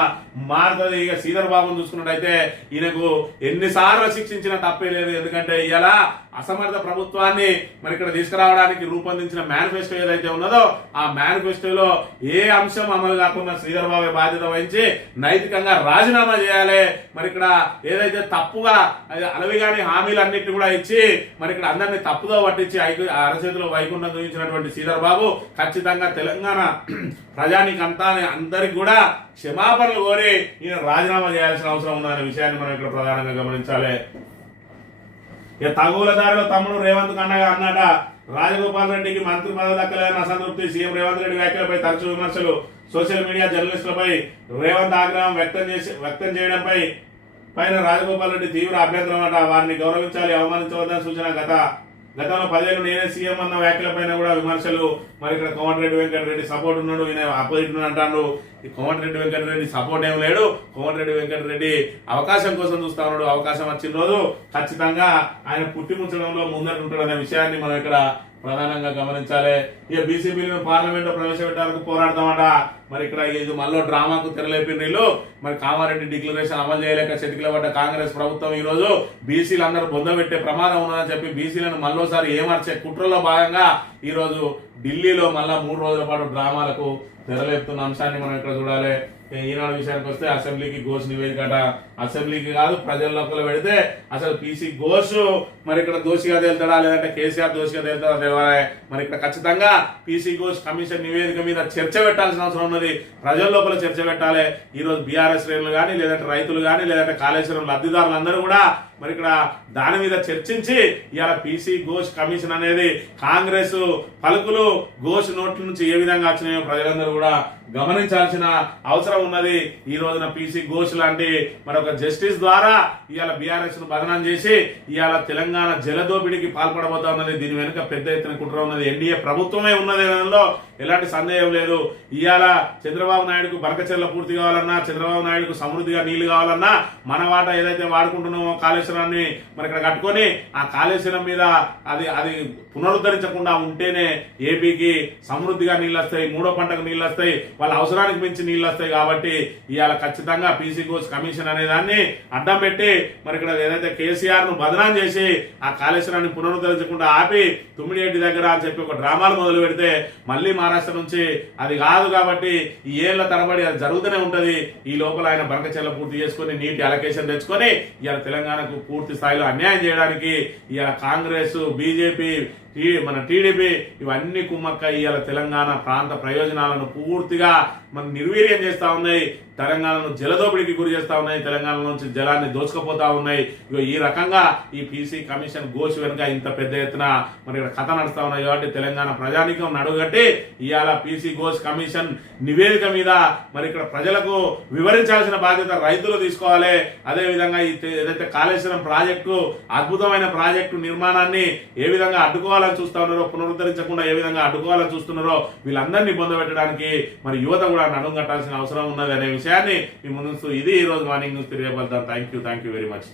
మారుతుంది. ఇక శ్రీధర్ బాబును చూసుకున్నట్టయితే ఈయనకు ఎన్నిసార్లు శిక్షించినా తప్పే లేదు. ఎందుకంటే ఇలా అసమర్థ ప్రభుత్వాన్ని మరి ఇక్కడ తీసుకురావడానికి రూపొందించిన మేనిఫెస్టో ఏదైతే ఉన్నదో ఆ మేనిఫెస్టోలో ఏ అంశం అమలు కాకుండా శ్రీధర్ బాబు బాధ్యత వహించి నైతికంగా రాజీనామా చేయాలి. మరి ఇక్కడ ఏదైతే తప్పుగా అలవిగాని హామీలన్నింటినీ కూడా ఇచ్చి మరి ఇక్కడ అందరినీ తప్పుదో పట్టించి అరచేతిలో వైకుంఠం చూపించినటువంటి శ్రీధర్ బాబు ఖచ్చితంగా తెలంగాణ ప్రజానికంతా అందరికి కూడా క్షమాపణలు కోరి ఈయన రాజీనామా చేయాల్సిన అవసరం ఉందనే విషయాన్ని మనం ఇక్కడ ప్రధానంగా గమనించాలి. ఇక తగుల దారిలో తమ్ముడు రేవంత్ కండగా అన్నట. రాజగోపాల్ రెడ్డికి మంత్రి పదవి దక్కలేదన్న అసంతృప్తి. సీఎం రేవంత్ రెడ్డి వ్యాఖ్యలపై తరచూ విమర్శలు. సోషల్ మీడియా జర్నలిస్టులపై రేవంత్ ఆగ్రహం వ్యక్తం చేయడంపై రాజగోపాల్ రెడ్డి తీవ్ర అభ్యంతరం అట. వారిని గౌరవించాలి, అవమానించవద్దని సూచన. గతంలో 10 ఏళ్ళు నేనే సీఎం అన్న వ్యాఖ్యలపైన కూడా విమర్శలు. మరి ఇక్కడ కోమటిరెడ్డి వెంకటరెడ్డి సపోర్ట్ ఉన్నాడు, ఈయన అపోజిట్ అంటాడు. ఈ కోమటిరెడ్డి వెంకటరెడ్డి సపోర్ట్ ఏం లేడు. కోమటిరెడ్డి వెంకటరెడ్డి అవకాశం కోసం చూస్తా ఉన్నాడు. అవకాశం వచ్చిన రోజు ఖచ్చితంగా ఆయన పుట్టి ముంచడంలో ముందటుంటాడనే విషయాన్ని మనం ఇక్కడ ప్రధానంగా గమనించాలి. ఇక బీసీ బిల్లును పార్లమెంట్ లో ప్రవేశపెట్టడానికి పోరాడతామట. మరి ఇక్కడ ఇది మళ్ళీ డ్రామాకు తెరలేపిన మరి కామారెడ్డి డిక్లరేషన్ అమలు చేయలేక చెతికిల పడ్డ కాంగ్రెస్ ప్రభుత్వం ఈ రోజు బీసీలు అందరూ బొందబెట్టే ప్రమాదం ఉన్నదని చెప్పి బీసీలను మళ్ళోసారి ఏమర్చే కుట్రలో భాగంగా ఈ రోజు ఢిల్లీలో మళ్ళా 3 రోజుల పాటు డ్రామాలకు తెరలేపుతున్న అంశాన్ని మనం ఇక్కడ చూడాలి. ఈనాడు విషయానికి వస్తే అసెంబ్లీకి ఘోష్ నివేదికట. అసెంబ్లీకి కాదు ప్రజల లోపల పెడితే అసలు పీసీ ఘోష్ మరి ఇక్కడ దోషిగా తేలుతాడా లేదంటే కేసీఆర్ దోషిగా తేలుతాడా తెలియాలి. మరి ఇక్కడ ఖచ్చితంగా పీసీ ఘోష్ కమిషన్ నివేదిక మీద చర్చ పెట్టాల్సిన అవసరం ఉన్నది. ప్రజల లోపల చర్చ పెట్టాలి. ఈ రోజు బీఆర్ఎస్ శ్రేణులు కానీ లేదంటే రైతులు కానీ లేదంటే కాళేశ్వరం లబ్ధిదారులందరూ కూడా మరి ఇక్కడ దాని మీద చర్చించి ఇవాళ పీసీ ఘోష్ కమిషన్ అనేది కాంగ్రెస్ పలుకులు ఘోష్ నోట్ల నుంచి ఏ విధంగా వచ్చినాయో ప్రజలందరూ కూడా గమనించాల్సిన అవసరం ఉన్నది. ఈ రోజున పీసీ ఘోష్ లాంటి మరొక జస్టిస్ ద్వారా ఇవాళ బీఆర్ఎస్ ను బదనాం చేసి ఇవాళ తెలంగాణ జలదోపిడికి పాల్పడబోతా ఉన్నది. దీని వెనుక పెద్ద ఎత్తున కుట్ర ఉన్నది. ఎన్డీఏ ప్రభుత్వమే ఉన్నది అనడంలో ఎలాంటి సందేహం లేదు. ఇవాళ చంద్రబాబు నాయుడుకు బరకచెర్ల పూర్తి కావాలన్నా, చంద్రబాబు నాయుడుకు సమృద్ధిగా నీళ్లు కావాలన్నా మన వాటా ఏదైతే వాడుకుంటున్నామో కాళేశ్వరాన్ని మరి ఇక్కడ కట్టుకొని ఆ కాళేశ్వరం మీద అది పునరుద్ధరించకుండా ఉంటేనే ఏపీకి సమృద్ధిగా నీళ్ళు వస్తాయి, 3వ పంటకు నీళ్ళు వస్తాయి, వాళ్ళ అవసరానికి మించి నీళ్ళు వస్తాయి. కాబట్టి ఇవాళ ఖచ్చితంగా పీసీ ఘోష్ కమిషన్ అనే దాన్ని అడ్డం పెట్టి మరి ఇక్కడ ఏదైతే కేసీఆర్ ను బదనాం చేసి ఆ కాళేశ్వరాన్ని పునరుద్ధరించకుండా ఆపి తుమ్మిడిహెడ్డి దగ్గర అని చెప్పి ఒక డ్రామాలు మొదలు పెడితే మళ్ళీ మహారాష్ట్ర నుంచి అది కాదు. కాబట్టి ఈ ఏళ్ల తరబడి అది జరుగుతూనే ఉంటది. ఈ లోపల ఆయన బరకచెర్ల పూర్తి చేసుకుని నీటి అలొకేషన్ తెచ్చుకొని ఇవాళ తెలంగాణకు పూర్తి స్థాయిలో అన్యాయం చేయడానికి ఇవాళ కాంగ్రెస్, బీజేపీ, మన టీడీపీ ఇవన్నీ కుమ్మక్క ఇవాళ తెలంగాణ ప్రాంత ప్రయోజనాలను పూర్తిగా మన నిర్వీర్యం చేస్తా ఉన్నాయి. తెలంగాణను జలదోపిడికి గురి చేస్తా ఉన్నాయి. తెలంగాణ నుంచి జలాన్ని దోచుకుపోతా ఉన్నాయి. ఈ రకంగా ఈ పీసీ కమిషన్ ఘోష్ వెనుక ఇంత పెద్ద ఎత్తున మరి ఇక్కడ కథ నడుస్తా ఉన్నాయి. కాబట్టి తెలంగాణ ప్రజానీకం నడుగట్టి ఇవాళ పీసీ ఘోష్ కమిషన్ నివేదిక మీద మరి ఇక్కడ ప్రజలకు వివరించాల్సిన బాధ్యత రైతులు తీసుకోవాలి. అదే విధంగా ఏదైతే కాళేశ్వరం ప్రాజెక్టు అద్భుతమైన ప్రాజెక్టు నిర్మాణాన్ని ఏ విధంగా అడ్డుకోవాలని చూస్తా ఉన్నారో, పునరుద్ధరించకుండా ఏ విధంగా అడ్డుకోవాలని చూస్తున్నారో వీళ్ళందరినీ పొందబెట్టడానికి మరి యువత కూడా నడుం కట్టాల్సిన అవసరం ఉన్నది అనే విషయాన్ని మీ ముందు ఇది ఈ రోజు మార్నింగ్ న్యూస్ తెలియజేయగలుగుతాను. Thank you very much.